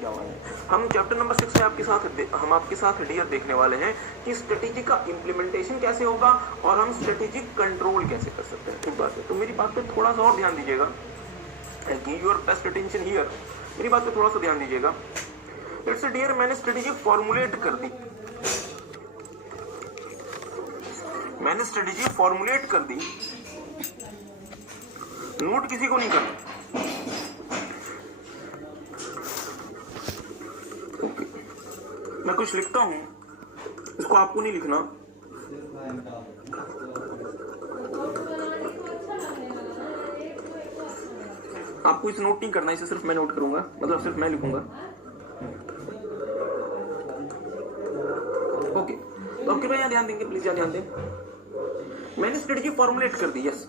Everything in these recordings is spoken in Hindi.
क्या वाला है। हम चैप्टर नंबर 6 में हम आपके साथ डियर देखने वाले हैं कि स्ट्रेटेजी का इंप्लीमेंटेशन कैसे होगा और हम स्ट्रेटेजिक कंट्रोल कैसे कर सकते हैं। ठीक बात है, तो मेरी बात पे थोड़ा सा और ध्यान दीजिएगा, give your best attention here. मेरी बात पे थोड़ा सा ध्यान दीजिएगा। लेट्स से डियर मैंने स्ट्रेटेजी फॉर्मुलेट कर दी, मैंने स्ट्रेटेजी फॉर्मुलेट कर दी, नोट किसी को नहीं करना। मैं कुछ लिखता हूं, इसको आपको नहीं लिखना। आपको इसे नोट नहीं करना, इसे सिर्फ मैं नोट करूंगा, मतलब सिर्फ मैं लिखूंगा। ओके, तो अब कृपया यहां ध्यान देंगे, प्लीज यहां ध्यान दें। मैंने स्ट्रेटेजी फॉर्मुलेट कर दी, यस।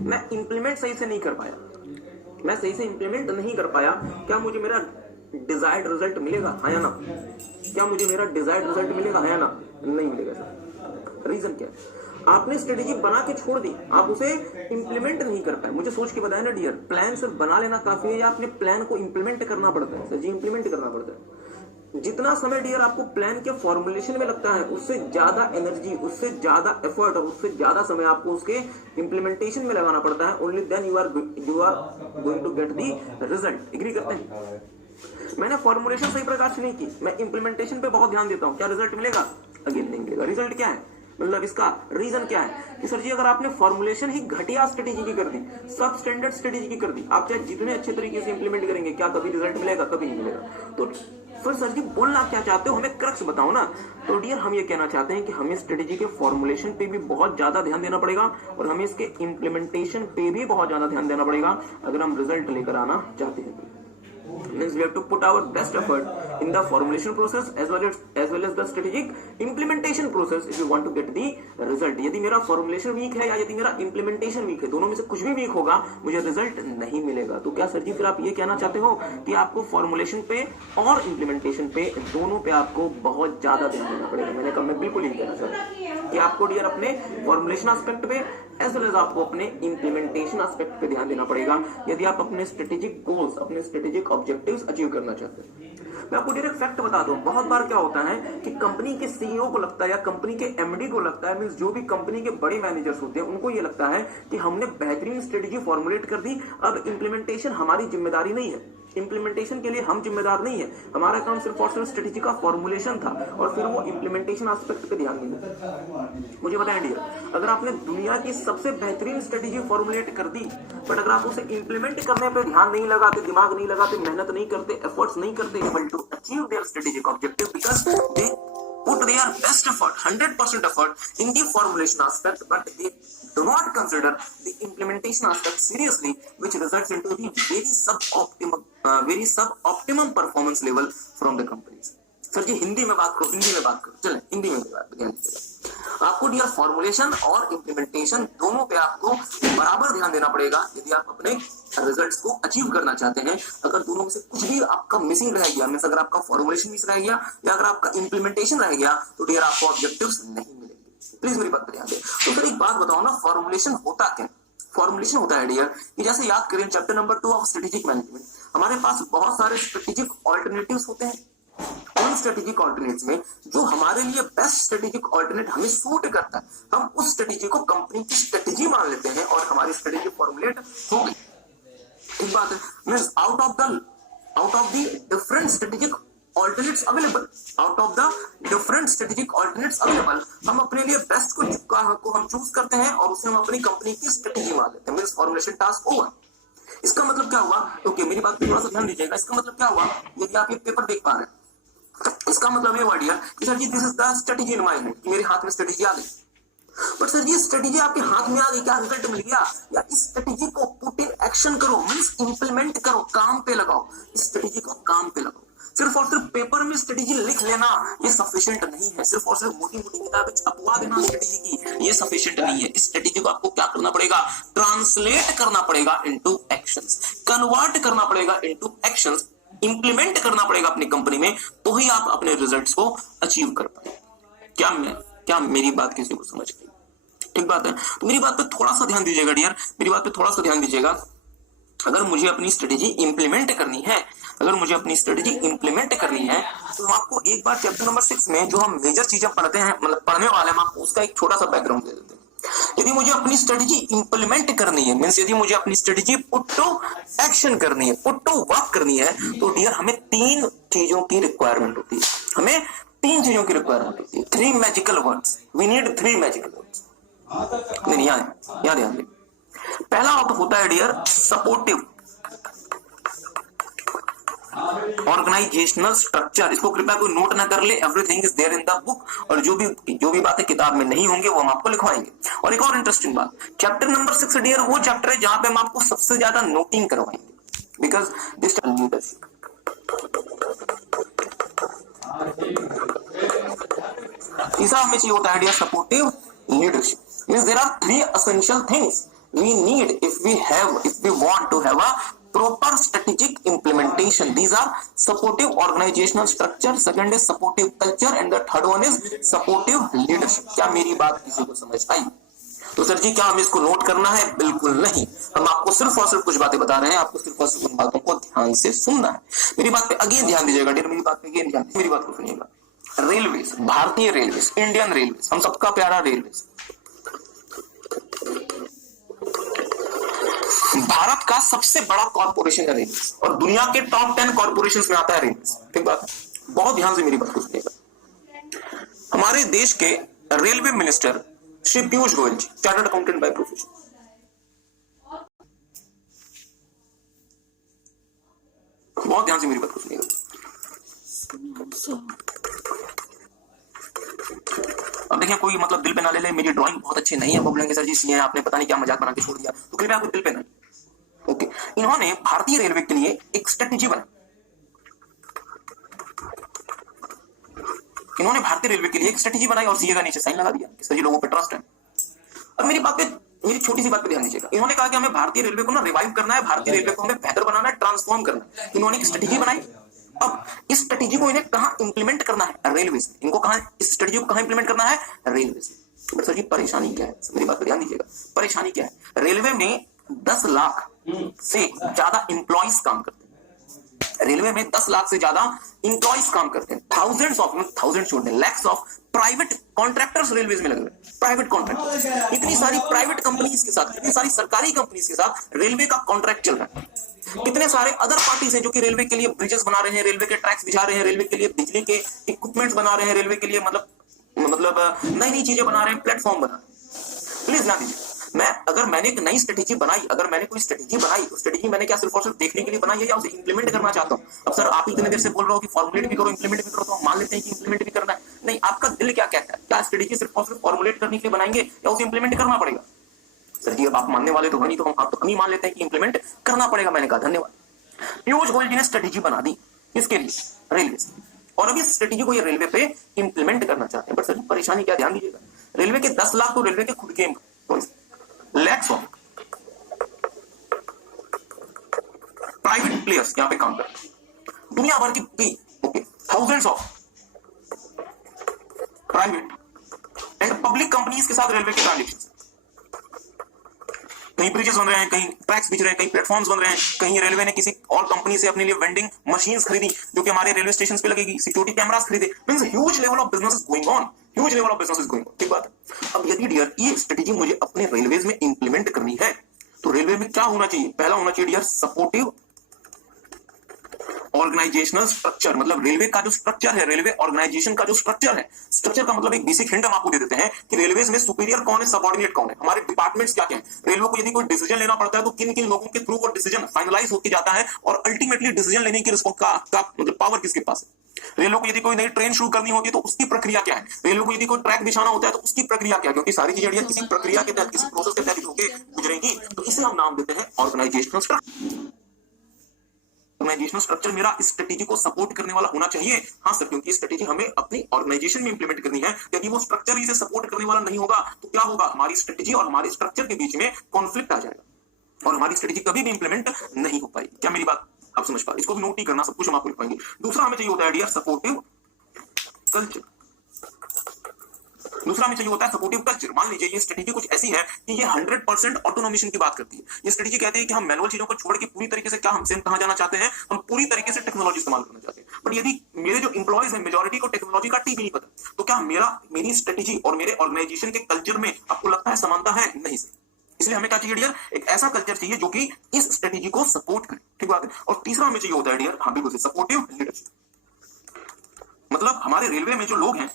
मैं इंप्लीमेंट सही से नहीं कर पाया, मैं सही से इंप्लीमेंट नहीं कर पाया। क्या मुझे मेरा डिजायर्ड रिजल्ट मिलेगा, हाँ या ना? क्या मुझे मेरा डिजायर्ड रिजल्ट मिलेगा, हाँ या ना? नहीं मिलेगा सर। रीजन क्या है? आपने स्ट्रेटेजी बना के छोड़ दी, आप उसे इंप्लीमेंट नहीं कर पाए। मुझे सोच के बताया ना डियर, प्लान सिर्फ बना लेना काफी है या अपने प्लान को इंप्लीमेंट करना पड़ता है? सर जी, इंप्लीमेंट करना पड़ता है। जितना समय डियर आपको प्लान के फॉर्मुलेशन में लगता है, उससे ज्यादा एनर्जी, उससे ज्यादा एफर्ट और उससे ज्यादा समय आपको उसके इंप्लीमेंटेशन में लगाना पड़ता है। Only then you are going to get the result. Agree करते हैं? मैंने फॉर्मुलेशन सही प्रकार से नहीं की, मैं इंप्लीमेंटेशन पे बहुत ध्यान देता हूं। क्या रिजल्ट मिलेगा? अगेन नहीं मिलेगा। रिजल्ट क्या है, मतलब इसका रीजन क्या है कि सर जी अगर आपने फॉर्मुलेशन ही घटिया स्ट्रेटेजी की कर दी, सब स्टैंडर्ड स्ट्रेटेजी की कर दी, आप चाहे जितने अच्छे तरीके से इंप्लीमेंट करेंगे, क्या कभी रिजल्ट मिलेगा? कभी नहीं मिलेगा। तो फिर सर जी बोलना क्या चाहते हो, हमें क्रक्स बताओ ना। तो डियर हम ये कहना चाहते हैं कि हमें स्ट्रेटेजी के फॉर्मुलेशन पे भी बहुत ज्यादा ध्यान देना पड़ेगा और हमें इसके इंप्लीमेंटेशन पे भी बहुत ज्यादा ध्यान देना पड़ेगा अगर हम रिजल्ट लेकर आना चाहते हैं। Means we have to put our best effort in the formulation process as well as the strategic implementation process if you want to get the result. यदि मेरा formulation weak है या यदि मेरा implementation weak है, दोनों में से कुछ भी weak होगा, मुझे result नहीं मिलेगा। तो क्या सर जी फिर आप ये कहना चाहते हो कि आपको formulation पे और implementation पे दोनों पे आपको बहुत ज्यादा ध्यान देना पड़ेगा? मैंने कहा मैं बिल्कुल नहीं कहना चाहता कि आपको डियर अपने formulation aspect पे एज वेल एज आपको अपने इंप्लीमेंटेशन एस्पेक्ट पे ध्यान देना पड़ेगा यदि आप अपने स्ट्रेटेजिक गोल्स, अपने स्ट्रेटेजिक ऑब्जेक्टिव्स अचीव करना चाहते हैं। मैं आपको डायरेक्ट फैक्ट बता दूं, बहुत बार क्या होता है कि कंपनी के सीईओ को लगता है या कंपनी के एमडी को लगता है, मींस जो भी कंपनी के बड़े मैनेजर्स होते हैं, उनको ये लगता है कि हमने बेहतरीन स्ट्रेटेजी फॉर्मुलेट कर दी, अब इंप्लीमेंटेशन हमारी जिम्मेदारी नहीं है, इंप्लीमेंटेशन के लिए हम जिम्मेदार नहीं है, हमारा काम सिर्फ और सिर्फ स्ट्रेटेजी का फॉर्मुलेशन था और फिर वो इंप्लीमेंटेशन एस्पेक्ट पे ध्यान नहीं देता। मुझे बताएं डियर, अगर आपने दुनिया की सबसे बेहतरीन स्ट्रेटेजी फॉर्मुलेट कर दी बट अगर आप उसे इंप्लीमेंट करने पे ध्यान नहीं लगाते, दिमाग नहीं लगाते, मेहनत नहीं करते, एफर्ट्स नहीं करते able to achieve their strategic objective because they put their best effort, 100% effort in the formulation aspect, but they do not consider the implementation aspect seriously, which results into the very suboptimum performance level from the companies. Sir ji Hindi में बात करो, हिंदी में बात करो, चलें हिंदी में बात ध्यान दीजिएगा। आपको डियर फॉर्मुलेशन और इंप्लीमेंटेशन दोनों पे आपको बराबर ध्यान देना पड़ेगा यदि आप अपने रिजल्ट्स को अचीव करना चाहते हैं। अगर दोनों में से कुछ भी आपका मिसिंग रह गया, मींस अगर आपका फॉर्मुलेशन मिस रह गया या अगर आपका इंप्लीमेंटेशन रह गया, तो डियर आपको ऑब्जेक्टिव्स नहीं मिलेंगे। प्लीज मेरी बात पर ध्यान दें। तो सर एक बात बताओ ना, फॉर्मुलेशन होता क्या? फॉर्मुलेशन होता है डियर कि जैसे याद करें chapter number 2 of strategic management, हमारे पास बहुत सारे स्ट्रेटेजिक ऑल्टरनेटिव्स होते हैं। उन स्ट्रेटेजिक ऑल्टरनेट्स में जो हमारे लिए बेस्ट स्ट्रेटेजिक ऑल्टरनेट हमें सूट करता है, हम उस स्ट्रेटेजी को कंपनी की स्ट्रेटेजी मान लेते हैं और हमारी स्ट्रेटेजी फॉर्मुलेट हो गई। एक बात है, means out of the different strategic alternates available, हम अपने लिए बेस्ट को हम चूज करते हैं और उसे हम अपनी कंपनी की स्ट्रेटेजी मान लेते हैं। Means formulation task over. इसका मतलब क्या हुआ? ओके मेरी बात पे थोड़ा सा ध्यान दीजिएगा। इसका मतलब क्या हुआ, यदि आप ये पेपर देख पा रहे हैं, इसका मतलब ये वर्ड कि sir ji this is the strategy in my hand, कि मेरे हाथ में स्ट्रेटेजी आ गई। बट सर जी स्ट्रेटेजी आपके हाथ में आ गई, क्या रिजल्ट मिल गया? या इस स्ट्रेटेजी को पुट इन एक्शन करो, मींस इंप्लीमेंट करो, काम पे लगाओ, इस स्ट्रेटेजी को काम पे लगाओ। सिर्फ और सिर्फ पेपर में स्ट्रेटेजी लिख लेना ये सफिशिएंट नहीं है, सिर्फ और सिर्फ मोटी मोटी किताबें छपवा देना स्ट्रेटेजी की ये सफिशिएंट नहीं है। इस स्ट्रेटेजी को आपको क्या करना पड़ेगा? ट्रांसलेट करना पड़ेगा इनटू एक्शंस, कन्वर्ट करना पड़ेगा इनटू एक्शंस, इंप्लीमेंट करना पड़ेगा अपनी कंपनी में, तो ही आप अपने रिजल्ट्स को अचीव कर पाएंगे। क्या मेरी बात किसी को समझ गई? ठीक बात है। तो मेरी बात पे थोड़ा सा ध्यान दीजिएगा डियर, मेरी बात पे थोड़ा सा ध्यान दीजिएगा। अगर मुझे अपनी स्ट्रेटेजी इंप्लीमेंट करनी है, अगर मुझे अपनी स्ट्रेटेजी इंप्लीमेंट करनी है, तो हम आपको एक बार चैप्टर नंबर 6 में जो हम मेजर चीजें पढ़ते हैं, मतलब पढ़ने वाले हैं, हम आपको उसका एक छोटा सा बैकग्राउंड दे देते हैं। यदि मुझे अपनी स्ट्रेटेजी इंप्लीमेंट करनी है, मींस यदि मुझे अपनी स्ट्रेटेजी पुट टू एक्शन करनी है, पुट टू वर्क करनी है, तो डियर हमें 3 चीजों की रिक्वायरमेंट होती है। हमें 3 चीजों की रिक्वायरमेंट होती है। 3 magical words, we need 3 magical words. नहीं, यहां ध्यान दें। पहला होता है डियर सपोर्टिव ऑर्गेनाइजेशनल स्ट्रक्चर। इसको कृपया कोई नोट ना कर ले, everything is there in the book, और जो भी बातें किताब में नहीं होंगे वो हम आपको लिखवाएंगे। और एक और इंटरेस्टिंग बात, चैप्टर नंबर 6 डियर वो चैप्टर है जहां पे हम आपको सबसे ज्यादा नोटिंग करवाएंगे, बिकॉज दिस लीडरशिप। तीसरा हमें चाहिए होता है dear supportive leadership. Means there are 3 essential things we need if we want to have a proper strategic implementation. These are supportive organizational structure, second is supportive culture, and the third one is supportive leadership. क्या मेरी बात किसी को समझ आई? तो सर जी क्या हमें इसको नोट करना है? बिल्कुल नहीं, हम आपको सिर्फ और सिर्फ कुछ बातें बता रहे हैं, आपको सिर्फ और सिर्फ उन बातों को ध्यान से सुनना है। मेरी बात पे अगेन ध्यान दीजिएगा डियर, मेरी बात पे अगेन ध्यान, मेरी बात को सुनिएगा। रेलवेज, भारतीय रेलवेज, इंडियन रेलवेज, हम सबका प्यारा रेलवेज, भारत का सबसे बड़ा कॉर्पोरेशन है रेलवे, और दुनिया के टॉप 10 कॉर्पोरेशन में आता है रेलवे। ठीक बात है, बहुत ध्यान से मेरी बात को सुनिएगा। हमारे देश के railway minister Shri Piyush Goyal ji, chartered accountant by profession. बहुत ध्यान से मेरी बात को सुनिएगा। अब देखिए, कोई मतलब दिल पे ना ले ले, मेरी ड्राइंग बहुत अच्छी नहीं है, वो बोलेंगे सर जी सीए आपने पता नहीं क्या मजाक बना के छोड़ दिया, तो कृपया आपको दिल पे ना। ओके, इन्होंने भारतीय रेलवे के लिए एक स्ट्रेटेजी बनाई, इन्होंने भारतीय रेलवे के लिए एक स्ट्रेटेजी बनाई और सीए का नीचे साइन लगा दिया कि सर जी लोगों पे ट्रस्ट है। अब मेरी बात पे, मेरी छोटी सी बात पे ध्यान दीजिएगा। इन्होंने कहा कि हमें भारतीय रेलवे को ना रिवाइव करना है, भारतीय रेलवे को हमें बेहतर बनाना है, ट्रांसफॉर्म करना है। इन्होंने एक स्ट्रेटेजी बनाई। अब इस स्ट्रेटेजी को इन्हें कहां इंप्लीमेंट करना है? रेलवे में। इनको कहां, इस स्ट्रेटेजी को कहां इंप्लीमेंट करना है? रेलवे में। सर जी परेशानी क्या है? मेरी बात पर ध्यान दीजिएगा, परेशानी क्या है? रेलवे में 10 लाख से ज्यादा इंप्लॉइज काम करते हैं, रेलवे में 10 लाख से ज्यादा इंप्लॉइज काम करते हैं, थाउजेंड छोड़ने lakhs of private contractors railways में लगे हुए, प्राइवेट कॉन्ट्रैक्टर। इतनी सारी प्राइवेट कंपनीज के साथ, इतनी सारी सरकारी कंपनीज के साथ रेलवे का कॉन्ट्रैक्ट चल रहा है। कितने सारे अदर पार्टीज हैं जो कि रेलवे के लिए ब्रिजेस बना रहे हैं, रेलवे के ट्रैक्स बिछा रहे हैं, रेलवे के लिए बिजली के इक्विपमेंट्स बना रहे हैं, रेलवे के लिए मतलब नई नई चीजें बना रहे हैं, प्लेटफॉर्म बना रहे हैं। प्लीज ध्यान दीजिए, अगर मैंने एक नई स्ट्रेटेजी बनाई, अगर मैंने कोई स्ट्रेटेजी बनाई, तो स्ट्रेटेजी मैंने क्या सिर्फ और सिर्फ देखने के लिए बनाई है या उसे इंप्लीमेंट करना चाहता हूं? अब सर आप इतने देर से बोल रहे हो कि फॉर्मुलेट भी करो, इंप्लीमेंट भी करो, तो हम मान लेते हैं कि इंप्लीमेंट भी करना है। नहीं, आपका दिल क्या कहता है? क्या स्ट्रेटेजी सिर्फ और सिर्फ फॉर्मुलेट करने के लिए बनाएंगे या उसे इंप्लीमेंट करना पड़ेगा? सर जी अब आप मानने वाले तो नहीं, तो हम ही मान लेते हैं कि इंप्लीमेंट करना पड़ेगा। मैंने कहा धन्यवाद। पीयूष गोयल जी ने स्ट्रेटेजी बना दी इसके लिए, रेलवे, और अभी इस स्ट्रेटेजी को ये रेलवे पे इंप्लीमेंट करना चाहते हैं। बट सर परेशानी क्या, ध्यान दीजिएगा, रेलवे के 10 लाख तो रेलवे के खुद के लैक्स ऑफ प्राइवेट प्लेयर्स यहां पे काम करते हैं, दुनिया भर की thousands of private and public companies के साथ रेलवे के ट्रांजेक्शन, कहीं ब्रिजेस बन रहे हैं, कहीं ट्रैक्स बिछ रहे हैं, कहीं प्लेटफॉर्म्स बन रहे हैं, कहीं रेलवे ने किसी और कंपनी से अपने लिए वेंडिंग मशीन्स खरीदी जो कि हमारे रेलवे स्टेशन पे लगेगी, सिक्योरिटी कैमरास खरीदे। Means huge level of business is going on, huge level of business is going on. ठीक बात है। अब यदि डियर ये स्ट्रेटेजी मुझे अपने रेलवेज में इंप्लीमेंट करनी है, तो रेलवे में क्या होना चाहिए? पहला होना चाहिए डियर सपोर्टिव ऑर्गेनाइजेशनल स्ट्रक्चर। मतलब रेलवे का जो स्ट्रक्चर है, रेलवे ऑर्गेनाइजेशन का जो स्ट्रक्चर है, स्ट्रक्चर का मतलब एक बेसिक हिंट हम आपको दे देते हैं कि रेलवेज में सुपीरियर कौन है, सबऑर्डिनेट कौन है, हमारे डिपार्टमेंट्स क्या क्या है। रेलवे को यदि कोई डिसीजन लेना पड़ता है तो किन किन लोगों के थ्रू वो डिसीजन फाइनलाइज होकर जाता है, और अल्टीमेटली डिसीजन लेने की मतलब पावर किसके पास है। रेलवे को यदि कोई नई ट्रेन शुरू करनी होती है तो उसकी प्रक्रिया क्या है, रेलवे को यदि कोई ट्रैक बिछाना होता है तो उसकी प्रक्रिया क्या है, क्योंकि सारी चीजें किसी प्रक्रिया के तहत, किसी प्रोसेस के तहत होकर गुजरेंगी। तो इसे हम नाम देते हैं ऑर्गेनाइजेशनल स्ट्रक्चर। ऑर्गेनाइजेशनल स्ट्रक्चर मेरा इस स्ट्रेटेजी को सपोर्ट करने वाला होना चाहिए। हाँ सर, क्योंकि स्ट्रेटेजी हमें अपनी ऑर्गेनाइजेशन में इंप्लीमेंट करनी है। यदि वो स्ट्रक्चर ही इसे सपोर्ट करने वाला नहीं होगा तो क्या होगा? हमारी स्ट्रेटेजी और हमारे स्ट्रक्चर के बीच में कॉन्फ्लिक्ट आ जाएगा और हमारी स्ट्रेटेजी कभी भी इंप्लीमेंट नहीं हो पाएगी। क्या मेरी बात आप समझ पा रहे? इसको भी नोट ही करना, सब कुछ हम आपको लिख पाएंगे। दूसरा हमें चाहिए होता है डियर सपोर्टिव कल्चर। दूसरा हमें चाहिए होता है सपोर्टिव कल्चर। मान लीजिए ये स्ट्रेटेजी कुछ ऐसी है कि ये 100% ऑटोनोमेशन की बात करती है। ये स्ट्रेटेजी कहती है कि हम मैनुअल चीजों को छोड़ के पूरी तरीके से क्या हमसे कहां जाना चाहते हैं, हम पूरी तरीके से टेक्नोलॉजी इस्तेमाल करना चाहते हैं। बट यदि मेरे जो इंप्लॉयज हैं मेजॉरिटी को टेक्नोलॉजी का टी भी नहीं पता, तो क्या मेरी स्ट्रेटेजी और मेरे ऑर्गेनाइजेशन के कल्चर में आपको लगता है समानता है? नहीं सही। इसलिए हमें क्या चाहिए डियर, एक ऐसा कल्चर चाहिए जो कि इस स्ट्रेटेजी को सपोर्ट करे। ठीक बात है। और तीसरा हमें चाहिए होता है डियर, हाँ बिल्कुल सपोर्टिव लीडरशिप। मतलब हमारे रेलवे में जो लोग हैं,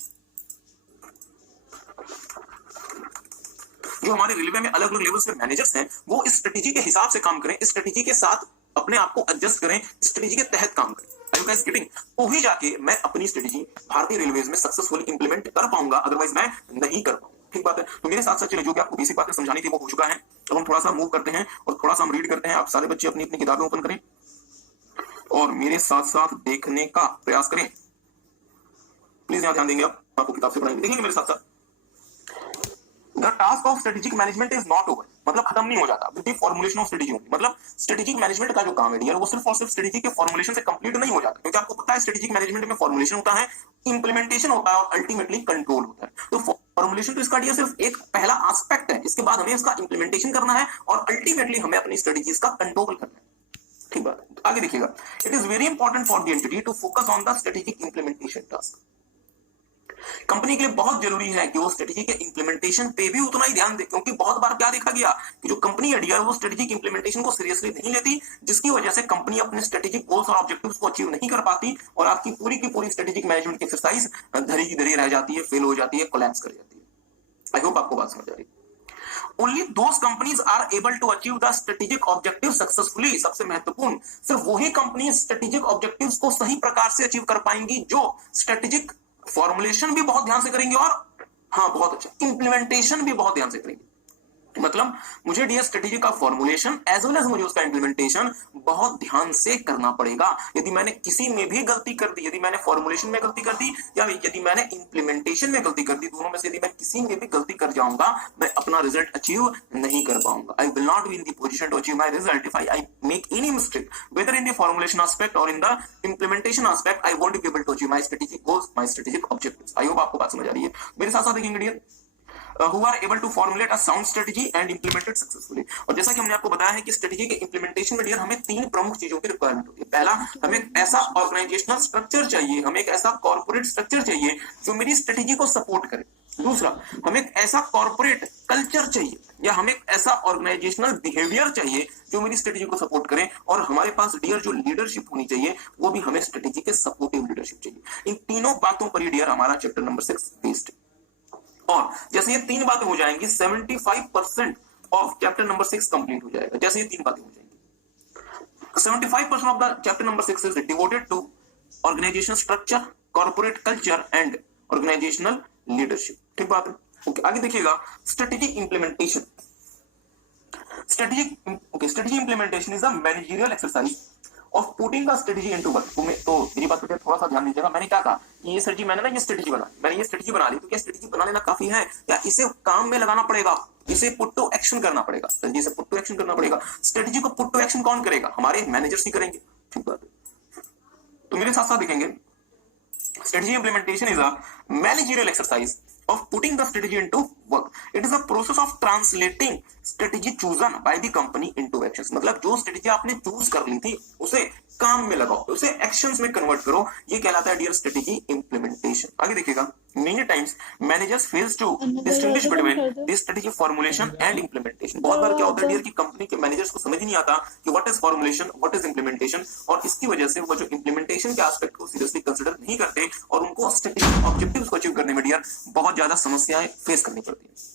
जो हमारे रेलवे में अलग अलग लेवल्स के मैनेजर्स हैं, वो इस स्ट्रेटेजी के हिसाब से काम करें, इस स्ट्रेटेजी के साथ अपने आप को एडजस्ट करें, स्ट्रेटेजी के तहत काम करें। Are you guys getting? तो ही जाके मैं अपनी स्ट्रेटेजी भारतीय रेलवेज में सक्सेसफुली इंप्लीमेंट कर पाऊंगा, अदरवाइज मैं नहीं कर पाऊंगा। ठीक बात है। तो मेरे साथ साथ चले, जो कि आपको बेसिक बातें समझानी थी वो हो चुका है। अब हम थोड़ा सा मूव करते हैं और थोड़ा सा हम रीड करते हैं। आप सारे बच्चे अपनी अपनी किताबें ओपन करें और मेरे साथ साथ देखने का प्रयास करें। प्लीज यहाँ ध्यान देंगे, आप आपको किताब से पढ़ाएंगे, देखेंगे मेरे साथ साथ। The task of strategic management is not over, मतलब खत्म नहीं हो जाता with the formulation of strategy. मतलब स्ट्रेटेजिक मैनेजमेंट का जो काम है डियर, वो सिर्फ और सिर्फ स्ट्रेटेजी के फॉर्मुलेशन से कंप्लीट नहीं हो जाता, क्योंकि आपको पता है स्ट्रेटेजिक मैनेजमेंट में फॉर्मुलेशन होता है, इंप्लीमेंटेशन होता है और अल्टीमेटली कंट्रोल होता है। तो फॉर्मुलेशन तो इसका डियर सिर्फ एक पहला एस्पेक्ट है, इसके बाद हमें इसका इंप्लीमेंटेशन करना है और अल्टीमेटली हमें अपनी स्ट्रेटेजीज का कंट्रोल करना है। ठीक बात। आगे देखिएगा, it is very important for the entity to focus on the strategic implementation task. Company के लिए बहुत जरूरी है कि वो स्ट्रेटेजी के इंप्लीमेंटेशन पे भी उतना ही ध्यान दे, क्योंकि बहुत बार क्या देखा गया कि जो कंपनी है डियर, वो स्ट्रेटेजिक इंप्लीमेंटेशन को सीरियसली नहीं लेती, जिसकी वजह से कंपनी अपने स्ट्रेटेजिक गोल्स और ऑब्जेक्टिव्स को अचीव नहीं कर पाती और आपकी पूरी की पूरी स्ट्रेटेजिक मैनेजमेंट की एक्सरसाइज धरी की धरी रह जाती है, फेल हो जाती है, कोलैप्स कर जाती है। आई होप आपको बात समझ आ रही है। Only those companies are able to achieve the strategic objectives successfully। सबसे महत्वपूर्ण, सिर्फ वही कंपनी स्ट्रेटेजिक ऑब्जेक्टिव्स को सही प्रकार से अचीव कर पाएंगी जो स्ट्रेटेजिक फॉर्मुलेशन भी बहुत ध्यान से करेंगे और हाँ बहुत अच्छा इंप्लीमेंटेशन भी बहुत ध्यान से करेंगे। मतलब मुझे डियर स्ट्रेटेजी का फॉर्मुलेशन एज वेल एज मुझे उसका इंप्लीमेंटेशन बहुत ध्यान से करना पड़ेगा। यदि मैंने किसी में भी गलती कर दी, यदि मैंने फॉर्मुलेशन में गलती कर दी या यदि मैंने इंप्लीमेंटेशन में गलती कर दी, दोनों में से यदि मैं किसी में भी गलती कर जाऊंगा, मैं अपना रिजल्ट अचीव नहीं कर पाऊंगा। I will not be in the position to achieve my result if I make any mistake whether in the formulation aspect और in the implementation aspect. I won't be able to achieve my strategic goals, my strategic objectives. I hope आपको बात समझ आ रही है। मेरे साथ साथ देखेंगे dear, who are able to formulate a sound strategy and implement it successfully। और जैसा कि हमने आपको बताया है कि स्ट्रेटेजी के इंप्लीमेंटेशन में डियर हमें तीन प्रमुख चीजों की रिक्वायरमेंट होती है। पहला, हमें एक ऐसा ऑर्गेनाइजेशनल स्ट्रक्चर चाहिए, हमें एक ऐसा कॉर्पोरेट स्ट्रक्चर चाहिए जो मेरी स्ट्रेटेजी को सपोर्ट करे। दूसरा, हमें एक ऐसा कॉर्पोरेट कल्चर चाहिए या हमें एक ऐसा ऑर्गेनाइजेशनल बिहेवियर चाहिए जो मेरी स्ट्रेटेजी को सपोर्ट करे। और हमारे पास डियर जो लीडरशिप होनी चाहिए वो भी हमें स्ट्रेटेजी के सपोर्टिव लीडरशिप चाहिए। इन तीनों बातों पर डियर हमारा चैप्टर नंबर 6 बेस्ड है। और जैसे ये तीन बातें हो जाएंगी 75% ऑफ चैप्टर नंबर 6 कंप्लीट हो जाएगा। जैसे ये तीन बातें हो जाएंगी 75% of the chapter number 6 is devoted to organisational structure, corporate culture and organisational leadership. ठीक बात है। ओके, आगे देखिएगा strategy implementation. Strategy implementation is a managerial exercise of putting the strategy into work. तो मेरी बात पर थोड़ा सा ध्यान दीजिएगा। मैंने क्या कहा, ये सर जी मैंने ना ये स्ट्रेटेजी बना ली, तो क्या स्ट्रेटेजी बना लेना काफी है या इसे काम में लगाना पड़ेगा, इसे पुट टू एक्शन करना पड़ेगा? सर जी इसे पुट टू एक्शन करना पड़ेगा। स्ट्रेटेजी को पुट टू एक्शन कौन करेगा? हमारे मैनेजर्स ही करेंगे। ठीक बात है। तो मेरे साथ साथ देखेंगे strategy implementation is a managerial exercise of putting the strategy into work. It is a process of translating strategy chosen by the company into actions। मतलब जो स्ट्रेटेजी आपने चूज कर ली थी उसे काम में लगाओ, उसे एक्शंस में कन्वर्ट करो, ये कहलाता है डियर स्ट्रेटेजी इंप्लीमेंटेशन। आगे देखिएगा, many times managers fails to distinguish between this strategy formulation and implementation. बहुत बार क्या होता है डियर कि कंपनी के मैनेजर्स को समझ ही नहीं आता कि what is formulation, what is implementation, और इसकी वजह से वो जो इंप्लीमेंटेशन के एस्पेक्ट को सीरियसली कंसीडर नहीं करते और उनको स्ट्रेटेजिक ऑब्जेक्टिव्स को अचीव करने में डियर बहुत ज्यादा समस्याएं फेस करनी पड़ती है।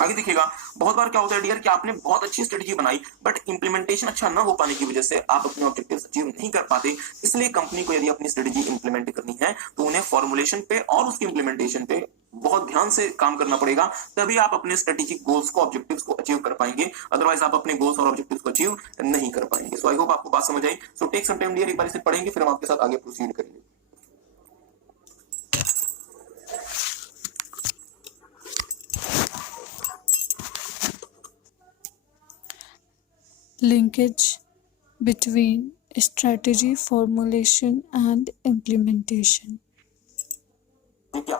आगे देखिएगा, बहुत बार क्या होता है डियर कि आपने बहुत अच्छी स्ट्रेटेजी बनाई बट इंप्लीमेंटेशन अच्छा ना हो पाने की वजह से आप अपने ऑब्जेक्टिव्स अचीव नहीं कर पाते। इसलिए कंपनी को यदि अपनी स्ट्रेटेजी इंप्लीमेंट करनी है तो उन्हें फॉर्मुलेशन पे और उसकी इंप्लीमेंटेशन पे बहुत ध्यान से काम करना पड़ेगा, तभी आप अपने स्ट्रेटेजिक गोल्स को, ऑब्जेक्टिव्स को अचीव कर पाएंगे। अदरवाइज आप अपने गोल्स और ऑब्जेक्टिव्स को अचीव नहीं कर पाएंगे। सो आई होप आपको बात समझ आई। So take some time dear, एक बार इसे पढ़ेंगे फिर हम आपके साथ आगे प्रोसीड करेंगे। Linkage between strategy formulation and implementation. क्या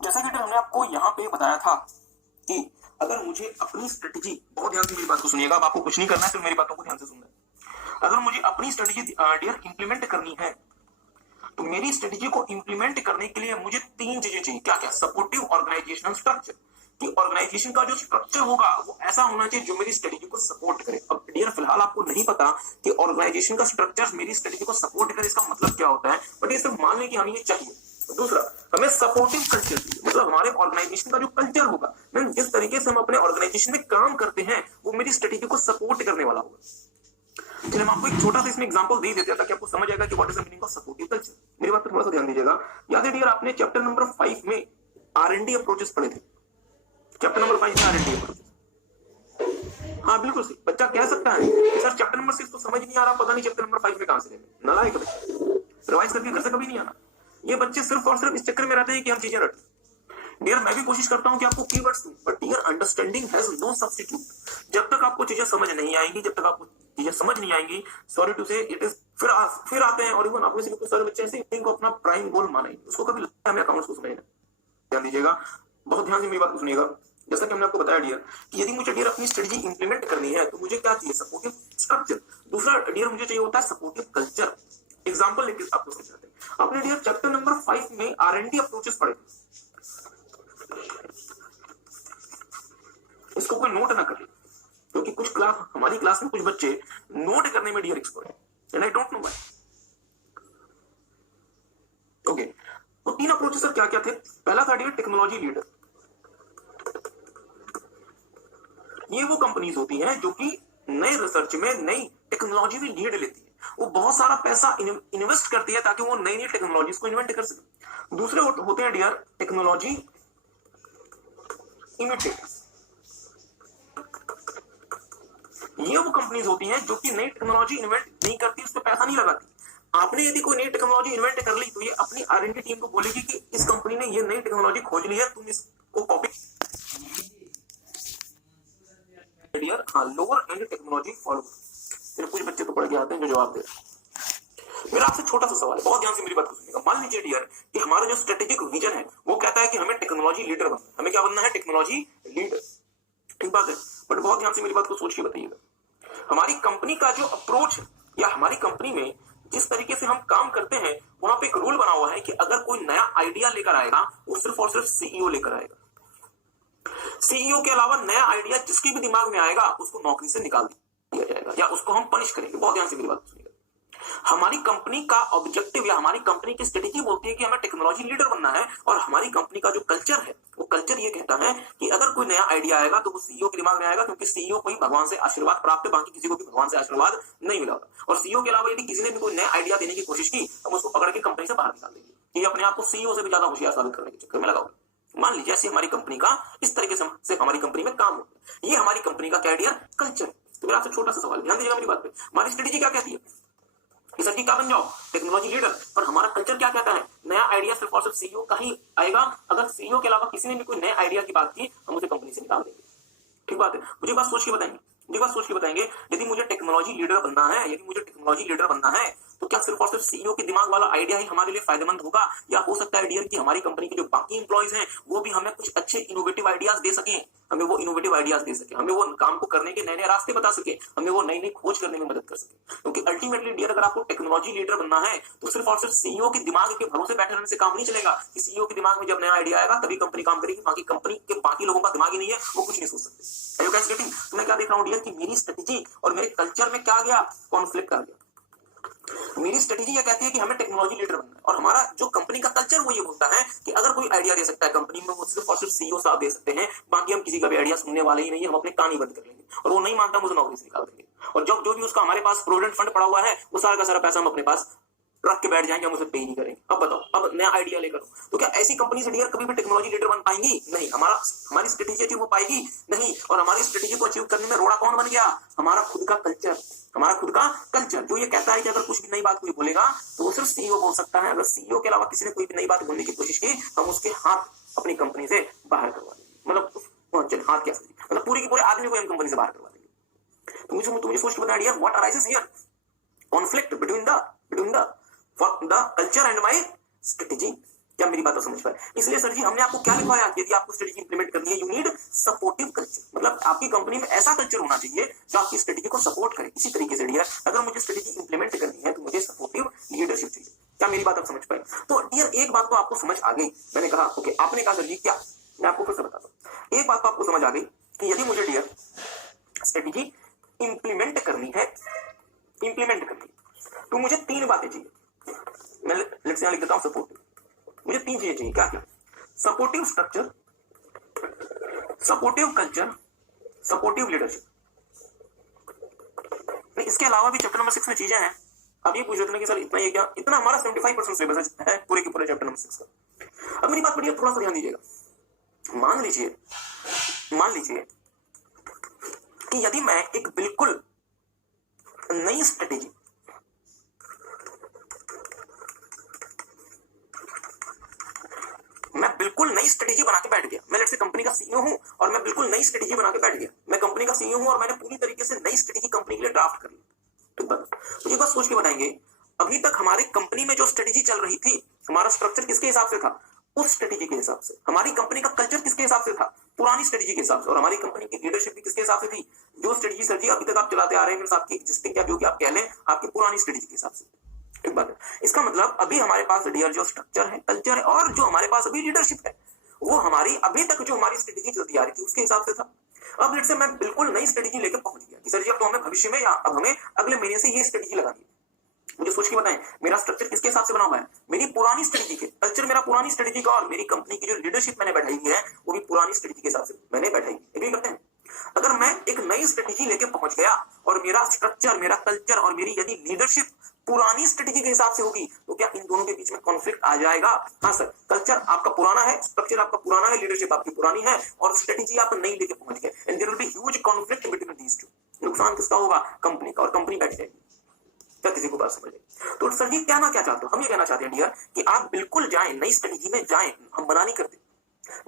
जैसा कि हमने आपको यहाँ पे बताया था कि अगर मुझे अपनी स्ट्रेटेजी, बहुत ध्यान से मेरी बात को सुनिएगा, अब आपको कुछ नहीं करना है, सिर्फ मेरी बातों को ध्यान से सुनना है। अगर मुझे अपनी स्ट्रेटेजी डियर इंप्लीमेंट करनी है, तो मेरी स्ट्रेटेजी को इंप्लीमेंट करने के लिए मुझे 3 चीजें चाहिए। क्या क्या? सपोर्टिव ऑर्गेनाइजेशनल स्ट्रक्चर, कि ऑर्गेनाइजेशन का जो स्ट्रक्चर होगा वो ऐसा होना चाहिए जो मेरी स्ट्रेटेजी को सपोर्ट करे। अब डियर फिलहाल आपको नहीं पता कि ऑर्गेनाइजेशन का स्ट्रक्चर मेरी स्ट्रेटेजी को सपोर्ट करे, इसका मतलब क्या होता है, बट ये सिर्फ मान लें कि हमें ये चाहिए। दूसरा, हमें सपोर्टिव कल्चर चाहिए, मतलब हमारे ऑर्गेनाइजेशन का जो कल्चर होगा, जिस तरीके से हम अपने ऑर्गेनाइजेशन में काम करते हैं, वो मेरी स्ट्रेटेजी को सपोर्ट करने वाला होगा। चलिए हम आपको एक छोटा सा इसमें एग्जांपल दे देते हैं ताकि आपको समझ आएगा कि what is the meaning of supportive culture. मेरी बात पे थोड़ा सा ध्यान दीजिएगा। याद है डियर, आपने चैप्टर नंबर 5 में R&D अप्रोचेस पढ़े थे। चैप्टर नंबर 5 में R&D अप्रोचेस। हाँ बिल्कुल सही। बच्चा कह सकता है कि सर चैप्टर नंबर 6 तो समझ नहीं आ रहा, पता नहीं चैप्टर नंबर 5 में कहां से लेंगे। नालायक बच्चे, रिवाइज करके घर से कभी नहीं आना। ये बच्चे सिर्फ और सिर्फ इस चक्कर में रहते हैं कि हम चीजें रटें। डियर मैं भी कोशिश करता हूं कि आपको कीवर्ड्स दूं, but dear understanding has no substitute. जब तक आपको चीजें समझ नहीं आएंगी, जब तक आपको चीजें समझ नहीं आएंगी, सॉरी टू से इट इज फिर आते हैं। और इवन आप में से कुछ सारे बच्चे ऐसे इनको अपना प्राइम गोल माने, उसको कभी लगता है हमें अकाउंट्स को समझना। ध्यान दीजिएगा, बहुत ध्यान से मेरी बात को सुनिएगा। जैसा कि हमने आपको बताया डियर कि यदि मुझे डियर अपनी स्ट्रेटजी इंप्लीमेंट करनी है तो मुझे क्या चाहिए? Supportive structure. दूसरा डियर मुझे चाहिए होता है सपोर्टिव कल्चर। एग्जांपल लेके आपको समझाते हैं। आपने डियर चैप्टर नंबर 5 में R&D अप्रोचेस पढ़े थे। इसको कोई नोट ना करे, क्योंकि कुछ क्लास, हमारी क्लास में कुछ बच्चे नोट करने में डियर एक्सपर्ट है, and I don't know why. Okay, तो 3 अप्रोचेस क्या क्या थे? पहला था डियर टेक्नोलॉजी लीडर। ये वो कंपनीज होती हैं जो कि नए रिसर्च में नई टेक्नोलॉजी में लीड लेती है। वो बहुत सारा पैसा इन्वेस्ट करती है ताकि वो नई नई टेक्नोलॉजीज को इन्वेंट कर सके। दूसरे होते हैं डियर टेक्नोलॉजी इमिटेटर्स। ये वो कंपनीज होती हैं जो कि नई टेक्नोलॉजी इन्वेंट नहीं करती, उस पर पैसा नहीं लगाती। आपने यदि कोई नई टेक्नोलॉजी इन्वेंट कर ली तो ये अपनी R&D टीम को बोलेगी कि इस कंपनी ने ये नई टेक्नोलॉजी खोज ली है, तुम इसको कॉपी। हाँ, लोअर एंड टेक्नोलॉजी फॉलो। सिर्फ कुछ बच्चे तो पढ़ के आते हैं जो जवाब दे रहे हैं। मेरा आपसे छोटा सा सवाल है, बहुत ध्यान से मेरी बात को सुनिएगा। मान लीजिए डियर कि हमारा जो स्ट्रेटेजिक विजन है वो कहता है कि हमें टेक्नोलॉजी लीडर बनना है। हमें क्या बनना है? Technology leader. ठीक बात है, बट बहुत ध्यान से मेरी बात को सोच के बताइएगा। हमारी कंपनी का जो अप्रोच है या हमारी कंपनी में जिस तरीके से हम काम करते हैं, वहां पे एक रूल बना हुआ है कि अगर कोई नया आइडिया लेकर आएगा वो सिर्फ और सिर्फ सीईओ लेकर आएगा। सीईओ के अलावा नया आइडिया जिसके भी दिमाग में आएगा उसको नौकरी से निकाल दिया जाएगा या उसको हम पनिश करेंगे। बहुत ध्यान से मेरी बात सुनिएगा। हमारी कंपनी का ऑब्जेक्टिव या हमारी कंपनी की स्ट्रेटेजी बोलती है कि हमें टेक्नोलॉजी लीडर बनना है, और हमारी कंपनी का जो कल्चर है वो कल्चर ये कहता है कि अगर कोई नया आइडिया आएगा तो वो सीईओ के दिमाग में आएगा, क्योंकि सीईओ को ही भगवान से आशीर्वाद प्राप्त है, बाकी किसी को भी भगवान से आशीर्वाद नहीं मिला होगा। और सीईओ के अलावा यदि किसी ने भी कोई नया आइडिया देने की कोशिश की तो उसको पकड़ के कंपनी से बाहर निकाल देंगे। ये अपने आप को सीईओ से भी ज्यादा होशियार साबित करने के चक्कर में लगा हुआ। मान लीजिए ऐसे हमारी कंपनी का इस तरीके से हमारी कंपनी में काम होता है। ये हमारी कंपनी का क्या डियर? कल्चर। तो मेरा आपसे छोटा सा सवाल, ध्यान दीजिएगा मेरी बात पे। हमारी स्ट्रेटेजी क्या कहती है कि सर जी क्या बन जाओ? Technology leader. पर हमारा कल्चर क्या कहता है? नया आइडिया सिर्फ और सिर्फ सीईओ का ही आएगा। अगर सीईओ के अलावा किसी ने भी कोई नए आइडिया की बात की हम उसे कंपनी से निकाल देंगे। ठीक बात है, मुझे बात सोच के बताएंगे। यदि मुझे टेक्नोलॉजी लीडर बनना है, तो क्या सिर्फ और सिर्फ सीईओ के दिमाग वाला आइडिया ही हमारे लिए फायदेमंद होगा, या हो सकता है डियर कि हमारी कंपनी के जो बाकी इंप्लॉइज हैं वो भी हमें कुछ अच्छे इनोवेटिव आइडियाज दे सकें, हमें वो काम को करने के नए नए रास्ते बता सके, हमें वो नई नई खोज करने में मदद कर सके। क्योंकि अल्टीमेटली डियर अगर आपको टेक्नोलॉजी लीडर बनना है तो सिर्फ और सिर्फ सीईओ के दिमाग के भरोसे बैठे रहने से काम नहीं चलेगा। कि सीईओ के दिमाग में जब नया आइडिया आएगा तभी कंपनी काम करेगी, बाकी कंपनी के बाकी लोगों का दिमाग ही नहीं है, वो कुछ नहीं सोच सकते। तो मैं क्या देख रहा हूँ डियर कि मेरी स्ट्रेटेजी और मेरे कल्चर में क्या गया? कॉन्फ्लिक्ट आ गया। मेरी स्ट्रेटेजी ये कहती है कि हमें टेक्नोलॉजी लीडर बनना है, और हमारा जो कंपनी का कल्चर वो ये बोलता है कि अगर कोई आइडिया दे सकता है कंपनी में वो सिर्फ और सिर्फ सीईओ साहब दे सकते हैं, बाकी हम किसी का भी आइडिया सुनने वाले ही नहीं है, हम अपने कान ही बंद कर लेंगे। और वो नहीं मानता हम उसे नौकरी से निकाल देंगे, और जो भी उसका हमारे पास प्रोविडेंट फंड पड़ा हुआ है वो सारा का सारा पैसा हम अपने पास रख के बैठ जाएंगे, हम उसे पे ही नहीं करेंगे। अब बताओ, अब नया आइडिया लेकर तो क्या ऐसी कंपनी से डियर कभी भी टेक्नोलॉजी लीडर बन पाएंगी? नहीं। हमारी स्ट्रेटेजी अचीव हो पाएगी? नहीं। और हमारी स्ट्रेटेजी को अचीव करने में रोड़ा कौन बन गया? हमारा खुद का कल्चर जो ये कहता है कि अगर कुछ भी नई बात कोई बोलेगा तो वो सिर्फ सीईओ बोल सकता है। अगर सीईओ के अलावा किसी ने कोई भी नई बात बोलने की कोशिश की हम उसके हाथ अपनी कंपनी से बाहर करवा देंगे। मतलब हाथ क्या समझिए, मतलब पूरी की पूरे आदमी को हम कंपनी से बाहर करवा देंगे। तो मुझे सोच के बताया dear what arises here? Conflict between the culture and my strategy. क्या मेरी बात समझ पाए? इसलिए सर जी हमने आपको क्या लिखवाया कि यदि आपको स्ट्रेटेजी इंप्लीमेंट करनी है, यू नीड सपोर्टिव कल्चर, मतलब आपकी कंपनी में ऐसा कल्चर होना चाहिए जो आपकी स्ट्रेटेजी को सपोर्ट करे। इसी तरीके से डियर, अगर मुझे स्ट्रेटेजी इंप्लीमेंट करनी है तो मुझे सपोर्टिव लीडरशिप चाहिए। क्या मेरी बात आप समझ पाए? तो डियर एक बात तो आपको समझ आ गई, मैंने कहा ओके, आपने कहा सर जी क्या, मैं आपको फिर से बताता हूँ। एक बात तो आपको समझ आ गई कि यदि मुझे डियर स्ट्रेटेजी इंप्लीमेंट करनी है, तो मुझे 3 बातें चाहिए। मैं लेट्स लिख देता हूं सपोर्टिव। मुझे 3 चीजें चाहिए। क्या क्या? Supportive structure, supportive culture, supportive leadership. इसके अलावा भी चैप्टर नंबर 6 में चीजें हैं। अब ये पूछ रहे थे कि सर इतना ये क्या, इतना हमारा 75% सिलेबस है पूरे के पूरे चैप्टर नंबर 6 का। अब मेरी बात पर थोड़ा सा ध्यान दीजिएगा। मान लीजिए कि यदि मैं एक बिल्कुल नई स्ट्रेटेजी, मैं बिल्कुल नई स्ट्रेटेजी बना के बैठ गया, मैं लेट्स से कंपनी का सीईओ हूं और मैं बिल्कुल नई स्ट्रेटेजी बना के बैठ गया, मैं कंपनी का सीईओ हूं और मैंने पूरी तरीके से नई स्ट्रेटेजी कंपनी के लिए ड्राफ्ट कर ली। ठीक बात, मुझे बस सोच के बताएंगे, अभी तक हमारी कंपनी में जो स्ट्रेटेजी चल रही थी, हमारा स्ट्रक्चर किसके हिसाब से था? उस स्ट्रेटेजी के हिसाब से। हमारी कंपनी का कल्चर किसके हिसाब से था? पुरानी स्ट्रेटेजी के हिसाब से। और हमारी कंपनी की लीडरशिप भी किसके हिसाब से थी? जो स्ट्रेटेजी सर जी अभी तक आप चलाते आ रहे हैं, आपकी एग्जिस्टिंग या जो भी आप कह लें, आपकी पुरानी स्ट्रेटेजी के हिसाब से। एक बात है, इसका मतलब अभी हमारे पास डियर जो स्ट्रक्चर है, कल्चर है और जो हमारे पास अभी लीडरशिप है, वो हमारी अभी तक जो हमारी स्ट्रेटेजी चलती आ रही थी उसके हिसाब से था। अब लेट्स से मैं बिल्कुल नई स्ट्रेटेजी लेकर पहुंच गया कि सर जी अब तो हमें भविष्य में या अब हमें अगले महीने से ये स्ट्रेटेजी लगानी है। मुझे सोच के बताएं, मेरा स्ट्रक्चर किसके हिसाब से बना हुआ है? मेरी पुरानी स्ट्रेटेजी के, कल्चर मेरा पुरानी स्ट्रेटेजी का, और मेरी कंपनी की जो लीडरशिप मैंने बैठाई हुई है वो भी पुरानी स्ट्रेटेजी के हिसाब से मैंने बैठाई। एग्री करते हैं? अगर मैं एक नई स्ट्रेटेजी लेके पहुंच गया और मेरा स्ट्रक्चर, मेरा कल्चर और मेरी यदि लीडरशिप पुरानी स्ट्रेटेजी के हिसाब से होगी, तो क्या इन दोनों के बीच में कॉन्फ्लिक्ट आ जाएगा? हाँ सर, कल्चर आपका पुराना है, स्ट्रक्चर आपका पुराना है, लीडरशिप आपकी पुरानी है और स्ट्रेटेजी आप नई लेके पहुंच गए, and there will be huge conflict between these two. नुकसान किसका होगा? कंपनी का, और कंपनी बैठ जाएगी। क्या किसी को बात समझ आई? तो सर जी कहना क्या चाहते हो? हम ये कहना चाहते हैं डियर कि आप बिल्कुल जाएं, नई स्ट्रेटेजी में जाएं, हम मना नहीं करते,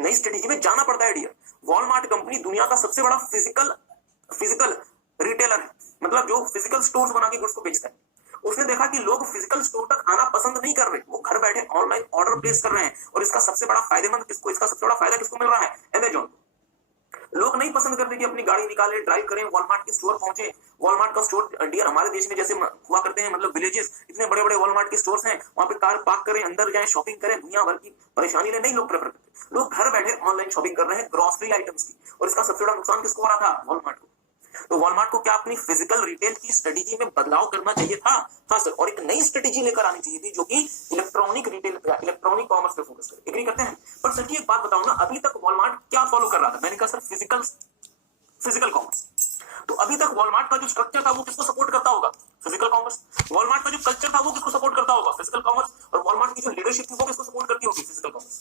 नई स्ट्रेटेजी में जाना पड़ता है डियर। वॉलमार्ट कंपनी दुनिया का सबसे बड़ा फिजिकल रिटेलर है, मतलब जो फिजिकल स्टोर्स बना के गुड्स को बेचता है। उसने देखा कि लोग फिजिकल स्टोर तक आना पसंद नहीं कर रहे, वो घर बैठे ऑनलाइन ऑर्डर प्लेस कर रहे हैं, और इसका सबसे बड़ा फायदेमंद किसको, इसका सबसे बड़ा फायदा किसको मिल रहा है? अमेज़न। लोग नहीं पसंद करते कि अपनी गाड़ी निकाले, ड्राइव करें, वॉलमार्ट के स्टोर पहुंचे। वॉलमार्ट का स्टोर डियर हमारे देश में जैसे हुआ करते हैं, मतलब विलेजेस, इतने बड़े बड़े वॉलमार्ट के स्टोर्स हैं, वहां पे कार पार्क करें, अंदर जाएं, शॉपिंग करें, दुनिया भर की परेशानी ले नहीं लोग प्रेफर करते। लोग घर बैठे ऑनलाइन शॉपिंग कर रहे हैं ग्रोसरी आइटम्स की, और इसका सबसे बड़ा नुकसान किसको हो रहा था? वॉलमार्ट को। तो वॉलमार्ट को क्या अपनी फिजिकल रिटेल की स्ट्रेटेजी में बदलाव करना चाहिए था? हाँ सर, और एक नई स्ट्रेटेजी लेकर आनी चाहिए थी जो कि इलेक्ट्रॉनिक रिटेल, इलेक्ट्रॉनिक कॉमर्स पे फोकस करे। एग्री करते हैं? पर सर जी एक बात बताओ ना, अभी तक वॉलमार्ट क्या फॉलो कर रहा था? मैंने कहा सर फिजिकल कॉमर्स। तो अभी तक वॉलमार्ट का जो स्ट्रक्चर था वो किसको सपोर्ट करता होगा? Physical commerce. वॉलमार्ट का जो कल्चर था वो किसको सपोर्ट करता होगा? Physical commerce. और वॉलमार्ट की जो लीडरशिप थी वो किसको सपोर्ट करती होगी? Physical commerce.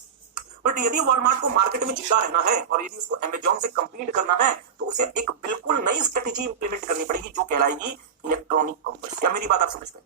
बट यदि वॉलमार्ट को मार्केट में जिंदा रहना है और यदि उसको अमेज़न से कंपीट करना है, तो उसे एक बिल्कुल नई स्ट्रेटेजी इंप्लीमेंट करनी पड़ेगी जो कहलाएगी इलेक्ट्रॉनिक कॉमर्स। क्या मेरी बात आप समझ पाए?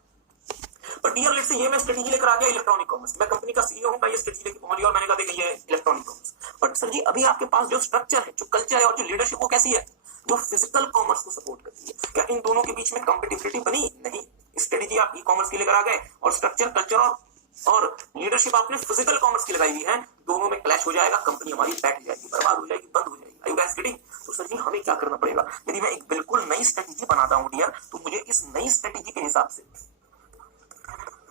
बट डियर लेट्स से ये मैं स्ट्रेटेजी लेकर आ गया इलेक्ट्रॉनिक कॉमर्स, मैं कंपनी का सीईओ हूं, मैं ये स्ट्रेटेजी लेकर पहुंच गया और मैंने कहा देखिए ये इलेक्ट्रॉनिक कॉमर्स। बट सर जी अभी आपके पास जो स्ट्रक्चर है, जो कल्चर है और जो लीडरशिप, वो कैसी है? जो फिजिकल कॉमर्स को सपोर्ट करती है। क्या इन दोनों के बीच में कंपेटिबिलिटी बनी? नहीं। स्ट्रेटेजी आप ई कॉमर्स की लेकर आ गए और स्ट्रक्चर, कल्चर और लीडरशिप आपने फिजिकल कॉमर्स की लगाई हुई है, दोनों में क्लैश हो जाएगा, कंपनी हमारी बैठ जाएगी, बर्बाद हो जाएगी, बंद हो जाएगी। Are you guys getting? तो सर जी हमें क्या करना पड़ेगा? यदि मैं एक बिल्कुल नई स्ट्रेटेजी बनाता हूं डियर, तो मुझे इस नई स्ट्रेटेजी के हिसाब से,